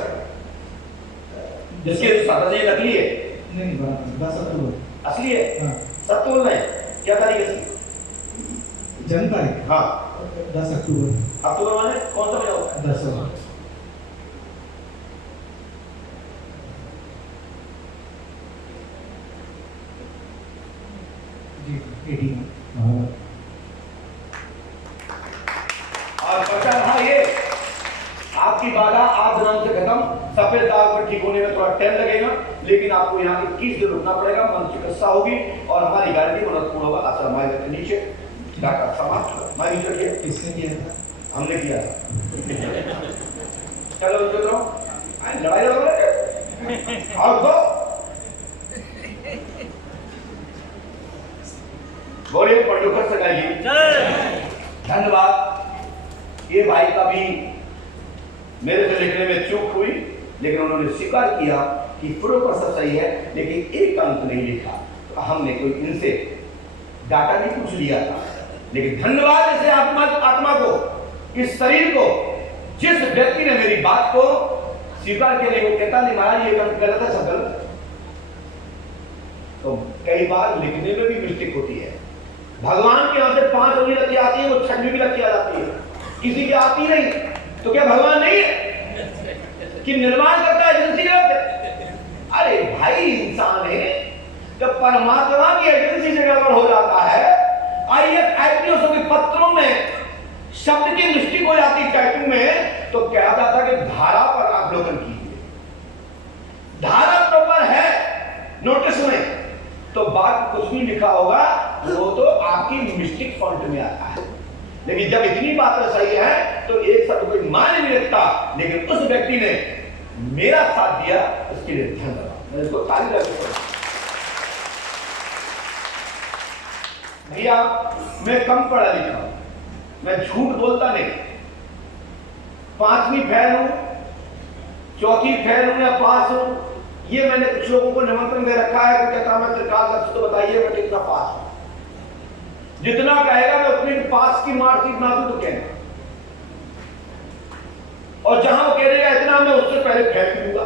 जिसके अनुसार ये नकली है नहीं बराबर 10 अक्टूबर असली है। हाँ सब बोल रहे हैं क्या तारीख है जन्म तारीख हाँ 10 अक्टूबर अक्टूबर माने कौन सा महीना होता है 10 जी 18 और बचा रहा ये आपकी बाधा आप नाम से खत्म, सफेद दाग पर ठीक होने में थोड़ा टाइम लगेगा, लेकिन आपको यहाँ 21 दिन रुकना पड़ेगा, मन चिकित्सा होगी और हमारी गारंटी मददपूर्ण होगा। आश्रम माइक के नीचे डॉक्टर समाप्त माइक नीचे किया किसने किया था? हमने किया था। चलो चलो लड़ाई लड़ रहे और दो बोलिए पंडुकर सगाई धन्यवाद। ये भाई का भी मेरे से लिखने में चूक हुई, लेकिन उन्होंने स्वीकार किया कि प्रोपर सब सही है, लेकिन एक अंक नहीं लिखा। तो हमने कोई इनसे डाटा नहीं पूछ लिया था, लेकिन धन्यवाद इसे आत्मा को, इस शरीर को, जिस व्यक्ति ने मेरी बात को स्वीकार किया। नहीं वो कहता नहीं महाराज ये अंक गलत है, सब गलत। तो कई बार लिखने में भी मिस्टेक होती है। भगवान के यहाँ से 5 उंगली लग आती है, वो 6वीं भी लग जाती है, किसी की आती नहीं। तो क्या भगवान नहीं है कि निर्माण करता है एजेंसी गलत? अरे भाई इंसान है, जब परमात्मा की एजेंसी से गड़बड़ हो जाता है, आईएफएसओ के पत्रों में शब्द की मिस्टेक हो जाती है टाइपिंग में, तो कहा जाता कि धारा पर अवलोकन कीजिए। धारा प्रॉपर है नोटिस में, तो बात कुछ भी लिखा होगा वो तो आपकी मिस्टेक फॉन्ट में आता है। लेकिन जब इतनी बातें सही है तो एक शब्द कोई मान नहीं रखता, लेकिन उस व्यक्ति ने मेरा साथ दिया, उसके लिए धन्यवाद। मैं इसको ताली लगाता हूं। भैया मैं कम पढ़ा लिखा हूं, मैं झूठ बोलता नहीं। 5वीं फेल हूं, 4थी फेल हूं या पास हूं, ये मैंने कुछ लोगों को निमंत्रण दे रखा है। कोई कहता मैं त्रिकाल लक्ष्य तो बताइए मैं कितना पास हूं, जितना कहेगा मैं उतनी पास की मार्कशीट ना दूं तो कहना, और जहां वो कह देगा इतना मैं उससे पहले फेंक दूंगा।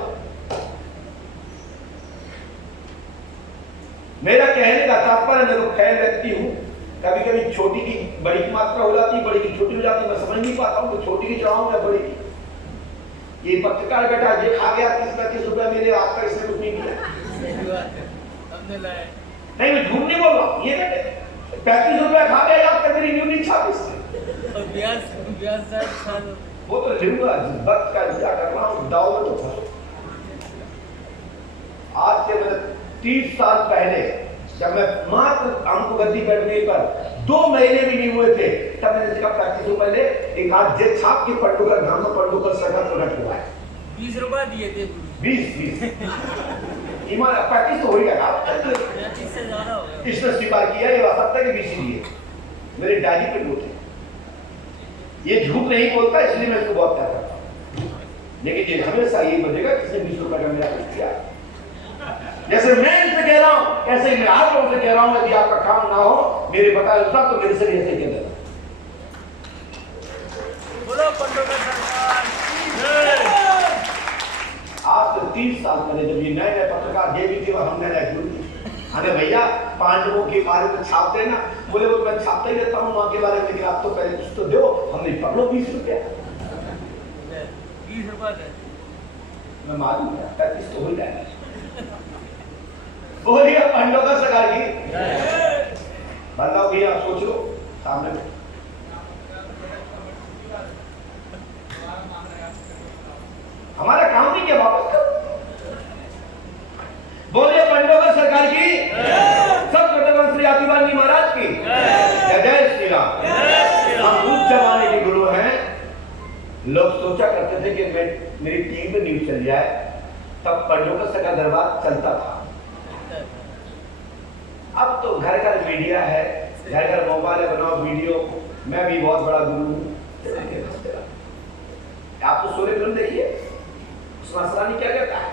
मेरा कहने का तात्पर्य मैं तो फेल व्यक्ति हूं, कभी कभी छोटी की बड़ी की मात्रा हो जाती है, बड़ी की छोटी हो जाती है, मैं समझ नहीं पाता हूं कि छोटी की चढ़ाऊं या बड़ी की। ये पत्रकार बेटा ये खा गया 30-35 रुपया मेरे हाथ का, इसने कुछ नहीं किया। नहीं मैं झूठ नहीं बोल रहा हूं, ये बेटे 35 रुपया खा गया याद कर, मेरी न्यूनी 26 वो तो लूंगा, वक्त का इंतजार कर रहा हूं, दाव में तो फंसो। आज से मैं 30 साल पहले जब मैं मात्र हमको गद्दी बैठने पर 2 महीने भी नहीं हुए थे, तब मैंने इसका 35 रुपए ले एक हाथ जे छाप के पंडुकर धाम में पंडुकर सरकार प्रकट हुआ है। 20 रुपए दिए थे 20 ईमान 35 तो हो गया ना, 35 से ज्यादा हो गया। इसने स्वीकार किया, ये हो सकता है कि 20 दिए, मेरे डायरी पे नोट है। ये झूठ नहीं बोलता, इसलिए मैं इसको बहुत प्यार करता हूं, लेकिन ये हमेशा यही बनेगा किसने 20 रुपए का मेरा कुछ किया। जैसे मैं इनसे कह रहा हूं, ऐसे ही मैं आप लोगों से कह रहा हूं, यदि आपका काम ना हो मेरे बताए अनुसार तो मेरे से भी ऐसे कह देना। बोलो पंडुकर सरकार आज से 30 साल पहले जब ये नए पत्रकार जे भी थे हमने अरे भैया पांडवों के बारे में छाप देना, बोले वो मैं छापता ही रहता हूँ वहां के बारे में, लेकिन आप तो पहले कुछ तो दो। हमने पढ़ लो 20 रुपया, 20 रुपए मैं मालूम है 35 तो हो जाएगा। बोलिए पंडुकर सरकार की बताओ भैया, सोच लो सामने में। हमारा काम नहीं किया, वापस करो। बोलिए पंडुकर सरकार की, सब श्री आदिवासी महाराज की जय जय श्री राम। हम लोग सोचा करते थे कि मैं मेरी टीवी में न्यूज चल जाए, तब पंडोकस्तर का दरबार चलता था। अब तो घर घर मीडिया है, घर घर मोबाइल है, बनाओ वीडियो। मैं भी बहुत बड़ा गुरु हूँ। आप तो सूर्य ग्रहण देखिए, उसमें असरानी क्या कहता है,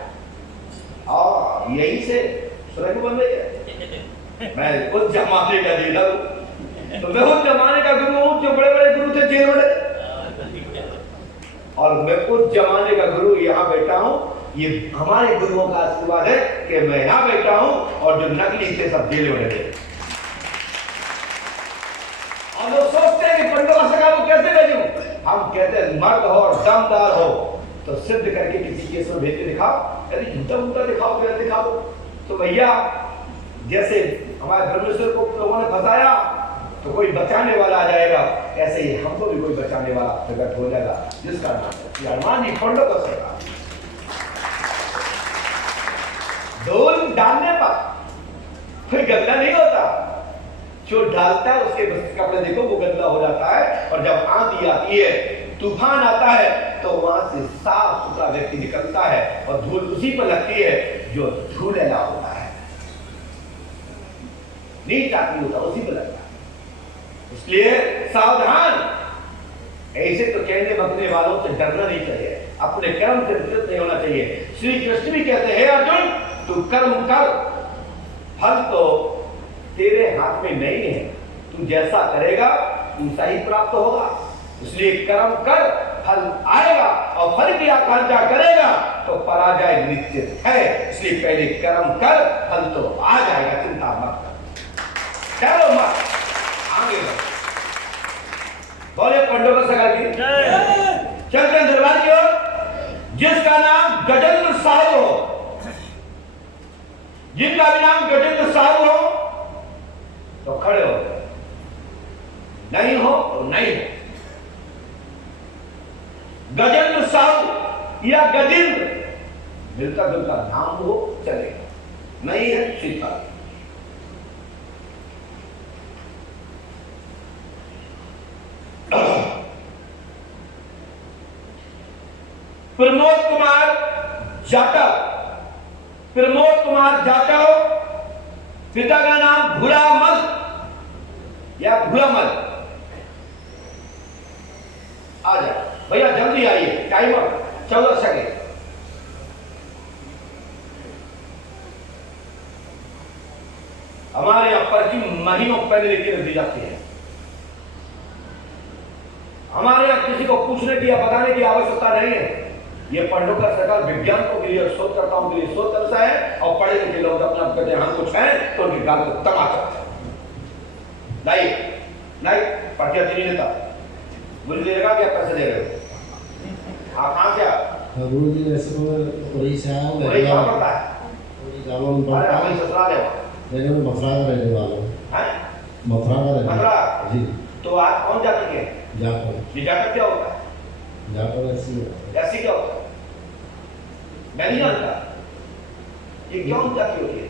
और यही से सूर्य को बन रही है। मैं उस जमाने का लीडर हूँ, तो मैं उस जमाने का गुरु हूँ जो बड़े बड़े गुरु थे जेल में, और मैं उस जमाने का गुरु यहाँ बैठा हूँ। ये हमारे गुरुओं का आशीर्वाद है कि मैं यहाँ बैठा हूँ, और जो नकली थे सब जेल में थे। और लोग सोचते हैं कि पंडोकस्तर को कैसे भेजूं? हम कहते हैं मर्द हो और दमदार हो तो सिद्ध करके किसी केस में भेज के दिखाओ, यदि झूठा मूठा दिखाओ तो दिखाओ। तो भैया जैसे हमारे धर्मेश्वर को लोगों ने फंसाया तो कोई बचाने वाला आ जाएगा, ऐसे ही हमको भी कोई बचाने वाला प्रकट हो जाएगा, जिसका नाम है हनुमान जी पंडोकस्तर। ढोल डालने पर कोई गंदा नहीं होता, जो डालता है उसके कपड़े देखो वो गंदा हो जाता है। और जब आंधी आती है, तूफान आता है, तो वहां से साफ सुथरा व्यक्ति निकलता है, और धूल उसी पर लगती है जो धूलेला होता है, नीच आदमी होता उसी पर लगता है। इसलिए सावधान, ऐसे तो कहने बकने वालों से डरना नहीं चाहिए, अपने कर्म से विचलित नहीं होना चाहिए। श्री कृष्ण भी कहते हैं अर्जुन तू कर्म कर, फल तो तेरे हाथ में नहीं है, तू जैसा करेगा वैसा ही प्राप्त होगा। इसलिए कर्म कर, फल आएगा, और फल की आकांक्षा करेगा तो पराजय निश्चित है। इसलिए पहले कर्म कर, फल तो आ जाएगा, चिंता मत कर, चलो मत आगे बढ़ो। बोले पंडोकस्तर की चलते हैं दरबार की ओर, जिसका नाम गजेंद्र साहू हो, जिनका भी नाम गजेंद्र साहू हो तो खड़े हो, नहीं हो तो नहीं हो। गजेंद्र साहू या गजेंद्र मिलता जुलता नाम हो चलेगा, नहीं है स्वीकार। प्रमोद कुमार जाटव, प्रमोद कुमार जाटव, पिता का नाम भूरामल या भूरामल। आ जाओ भैया, जल्दी आइए, टाइम 14 सेकेंड। हमारे यहां पर्ची महीनों पहले लिख दी जाती है। हमारे यहां किसी को पूछने की या बताने की आवश्यकता नहीं है। ये पंडोकस्तर सरकार विज्ञान के लिए, शोधकर्ताओं के लिए शोध करता है, और पढ़े लिखे लोग अपना कहते हैं हम कुछ हैं तो उनकी गाल को तमाचा नहीं नहीं पर्चियां नहीं देता। मुझे देगा क्या पैसे दे रहे हो आप? कहां से गुरु जी? वैसे तो उड़ीसा है, उड़ीसा पड़ता है, अरे हमें ससुराल है, लेकिन मैं मथुरा का रहने वाला हूँ। मथुरा का रहने मथुरा जी। तो आप कौन जाति के? जाकर ये जाकर क्या होता है? जाकर ऐसी ऐसी क्या होता है? मैं नहीं जानता ये क्यों जाति होती है।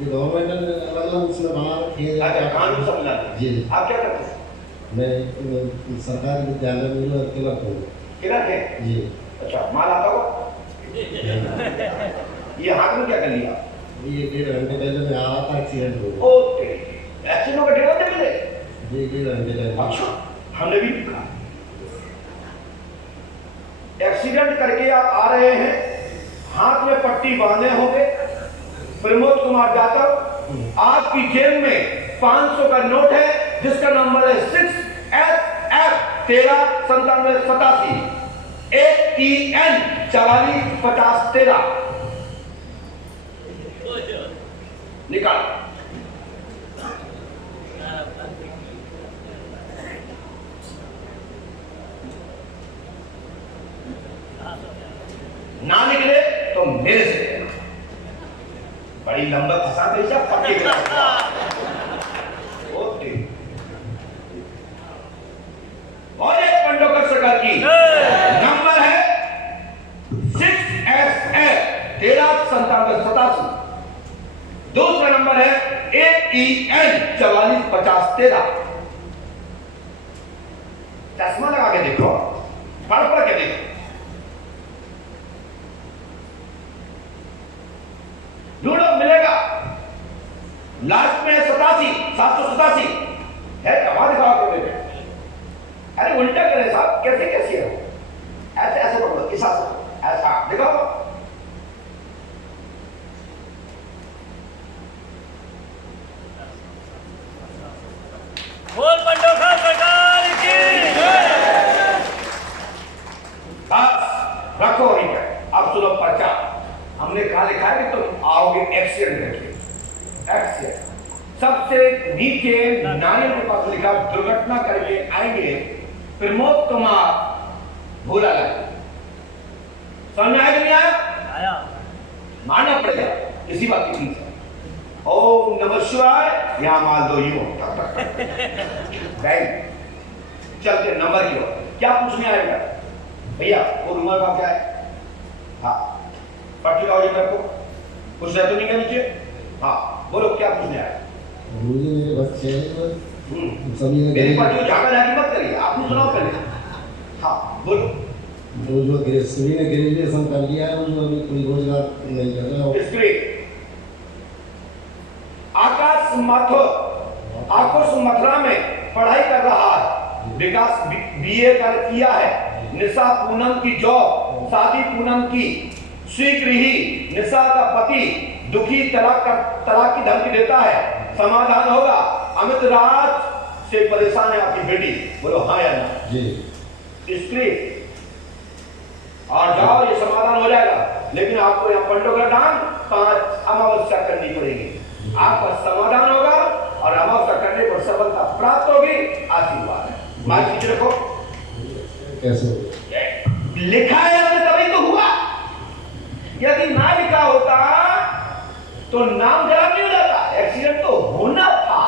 ये गवर्नमेंट ने अलग-अलग उसमें बना रखी है। अच्छा, कानून समझना जी। आप क्या करते हैं? मैं सरकारी विद्यालय में क्लर्क हूँ। क्लर्क है जी। अच्छा, माल आता हो? ये हाथ में क्या कर लिया? ये 1.5 घंटे पहले मैं आ रहा था, एक्सीडेंट हो गया। ओके, एक्सीडेंट का 1.5 घंटे पहले? जी, 1.5 घंटे पहले। अच्छा, हमने भी लिखा एक्सीडेंट करके आप आ रहे हैं, हाथ में पट्टी बांधे होंगे। प्रमोद कुमार जाटव, आपकी जेब में 500 का नोट है जिसका नंबर है 6SF 139787 AEN 445013। निकाल। ना निकले तो मेरे से कहना। बड़ी लंबा फंसा भेजा पक्के ओके। और एक पंडोकस्तर की नंबर है 6SF 139787। दूसरा नंबर है AEN 445013। चश्मा लगा के देखो, पढ़ बस रखो वहीं पे। अब सुनो पर्चा। हमने कहा लिखा है कि तुम आओगे एक्सीडेंट करके। एक्सीडेंट सबसे नीचे नारियल के पास लिखा दुर्घटना करके आएंगे प्रमोद कुमार भूला लगे। समझ आया नहीं आया? आया। मानना पड़ेगा इसी बात की चीज है। ओम नमः शिवाय। यहां माल दो यूं बैंक चलते नंबर की ओर। क्या पूछने आएगा भैया? वो रूमर का क्या है? हाँ पट्टी लगाओ जी मेरे को। कुछ है तो नहीं है नीचे? हाँ बोलो क्या पूछने आए? मुझे मेरे बच्चे सभी ने मेरी पार्टी को झाका झाकी मत करिए। आपने सुनाओ पहले। हाँ बोलो। जो सभी ने ग्रेजुएशन कर लिया है जो अभी कोई रोजगार नहीं कर रहा है। आकाश मथुरा में पढ़ाई कर रहा है। विकास बीए कर किया है। निशा पूनम की जॉब, शादी पूनम की स्वीकृति। निशा का पति दुखी तलाक की धमकी देता है। समाधान होगा। अमित राज से परेशान है आपकी बेटी। बोलो हाँ या ना? जी। स्त्री और जाओ ये समाधान हो जाएगा। लेकिन आपको यहाँ पंडों का दान 5 अमावस्या करनी पड़ेगी। आपका समाधान होगा और अमावस्या करने पर सफलता प्राप्त होगी। आशीर्वाद है। माइक पीछे रखो। कैसे लिखा है आपने तभी तो हुआ। यदि ना लिखा होता तो नाम खराब नहीं हो जाता। एक्सीडेंट तो होना था,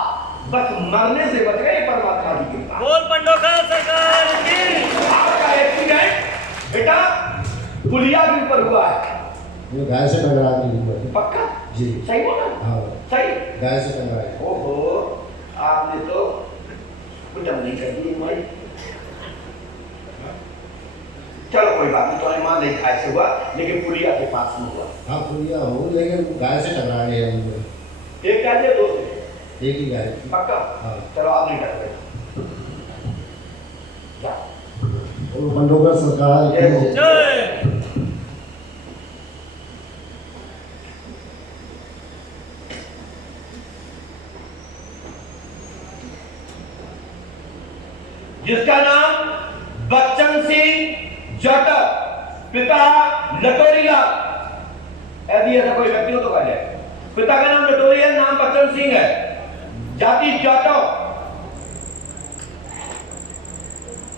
बस मरने से बच गए परमात्मा की कृपा। बोल पंडोका सरकार की। आपका एक्सीडेंट बेटा पुलिया के ऊपर हुआ है। वो गाय से टकरा गई। पक्का? जी। सही बोला? हाँ सही। गाय से टकरा। ओहो आपने तो कुछ नहीं कर दी भाई। चलो कोई बात नहीं। तो मान नहीं खाए से हुआ लेकिन पुलिया के पास में हुआ। हाँ पुलिया हो लेकिन गाय से टकरा गए हम लोग। एक गाय है 2 से? एक ही गाय। पक्का? हाँ। चलो आप नहीं टकरे। पंडोकर सरकार की जय। जिसका नाम बच्चन सिंह जाटव, पिता लटोरीलाल। यदि ऐसा कोई व्यक्ति हो तो कह जाए। पिता का नाम लटोरीलाल, नाम बच्चन सिंह है, जाति जाटव।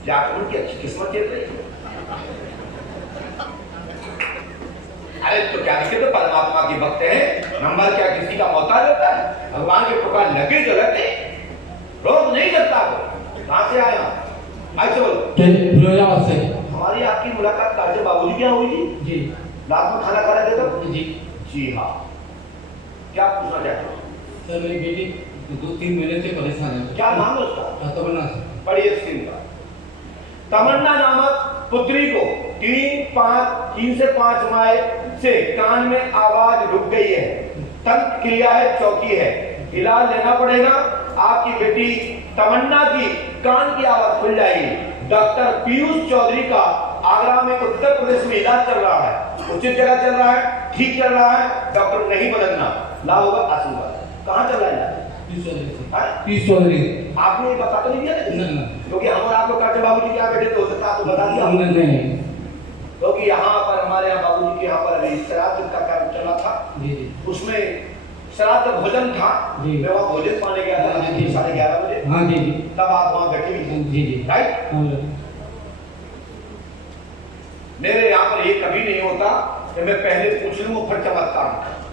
जाटव की अच्छी किस्मत चल रही है। अरे तो क्या दिक्कत है? परमात्मा की भक्त है। नंबर क्या किसी का मोहताज होता है? भगवान के प्रकार लगे जो लगे। रोक नहीं सकता कोई। कहां से आया? ऐसे बोलो। से हमारी आपकी मुलाकात काजे बाबूजी क्या हुई थी? जी। रात में खाना खा रहे थे तब? जी। जी हाँ। क्या पूछना चाहते हो? सर मेरी बेटी 2-3 महीने से परेशान है। क्या नाम है उसका? तमन्ना। पढ़िए स्क्रीन पर। तमन्ना नामक पुत्री को 3 से 5 माह से कान में आवाज रुक गई है। तंत्र क्रिया है, चौकी है, इलाज लेना पड़ेगा। आपकी बेटी तमन्ना की कान की आवाज खुल जाएगी। डॉक्टर पीयूष चौधरी का आगरा में उत्तर प्रदेश में इलाज चल रहा है। उचित जगह चल रहा है, ठीक चल रहा है। डॉक्टर नहीं बदलना। लाभ होगा आशीर्वाद। कहाँ चल रहा है? पीयूष चौधरी। आपने ये बता तो नहीं दिया? क्योंकि हम और आप लोग काटे बाबूजी के यहाँ बैठे तो हो सकता है आपको बता दिया। नहीं। क्योंकि यहाँ पर हमारे यहाँ बाबूजी के यहाँ पर श्राद्ध का कार्य चला था। उसमें श्राद्ध भोजन था। मैं वहाँ भोजन पाने गया था 11:30 बजे। हाँ जी। तब आप वहाँ बैठे हुए। जी। राइट। मेरे यहाँ पर ये कभी नहीं होता कि मैं पहले पूछ लूँ फिर चमत्कार।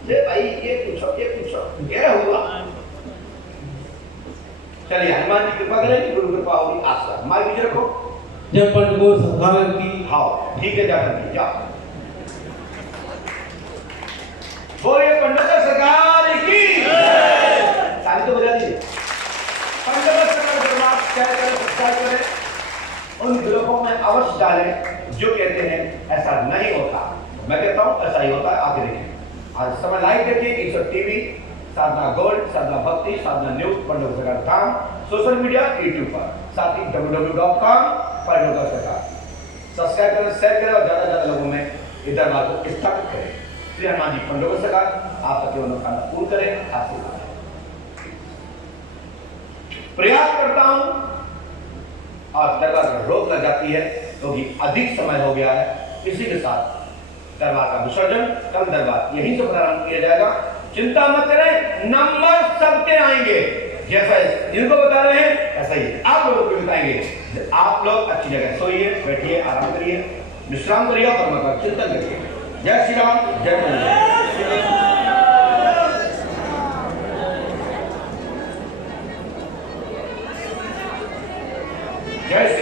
ले भाई ये पूछो क्या हुआ। चलिए हनुमान जी कृपा करें, गुरु कृपा होगी। आस्था हमारे पीछे रखो। जब पंडोकर सरकार की। हाँ ठीक है, जाकर जाओ। बोलिए पंडोकर सरकार की। ताली तो बजा दीजिए। पंडोकर सरकार को आप शेयर करें, सब्सक्राइब करें, उन ग्रुपों में अवश्य डालें जो कहते हैं ऐसा नहीं होता। मैं कहता हूं ऐसा ही होता है। आगे देखें। आज समय लाइव देखिए ईश्वर टीवी, साधना गोल्ड, साधना भक्ति, साधना न्यूज, पंडोकर सरकार धाम, सोशल मीडिया यूट्यूब पर, साथ ही www.com पंडोकर सरकार। सब्सक्राइब करें, शेयर करें और ज्यादा से ज्यादा लोगों में इधर बात को स्थापित करें। श्री हनुमान जी पंडोकर सरकार आप सबकी मनोकामना पूर्ण करें। आशीर्वाद प्रयास करता हूं और दरबार में रोक लग जाती है। क्योंकि अधिक समय हो गया है। इसी के साथ दरबार का विसर्जन, कल दरबार यहीं से प्रारंभ किया जाएगा। चिंता मत करें, नंबर सबके आएंगे, जैसा इनको बता रहे हैं ऐसा ही आप लोगों को बताएंगे। आप लोग अच्छी जगह सोइए, बैठिए, आराम करिए, विश्राम करिए, परमात्मा का चिंतन करिए। जय श्री राम, जय जय श्री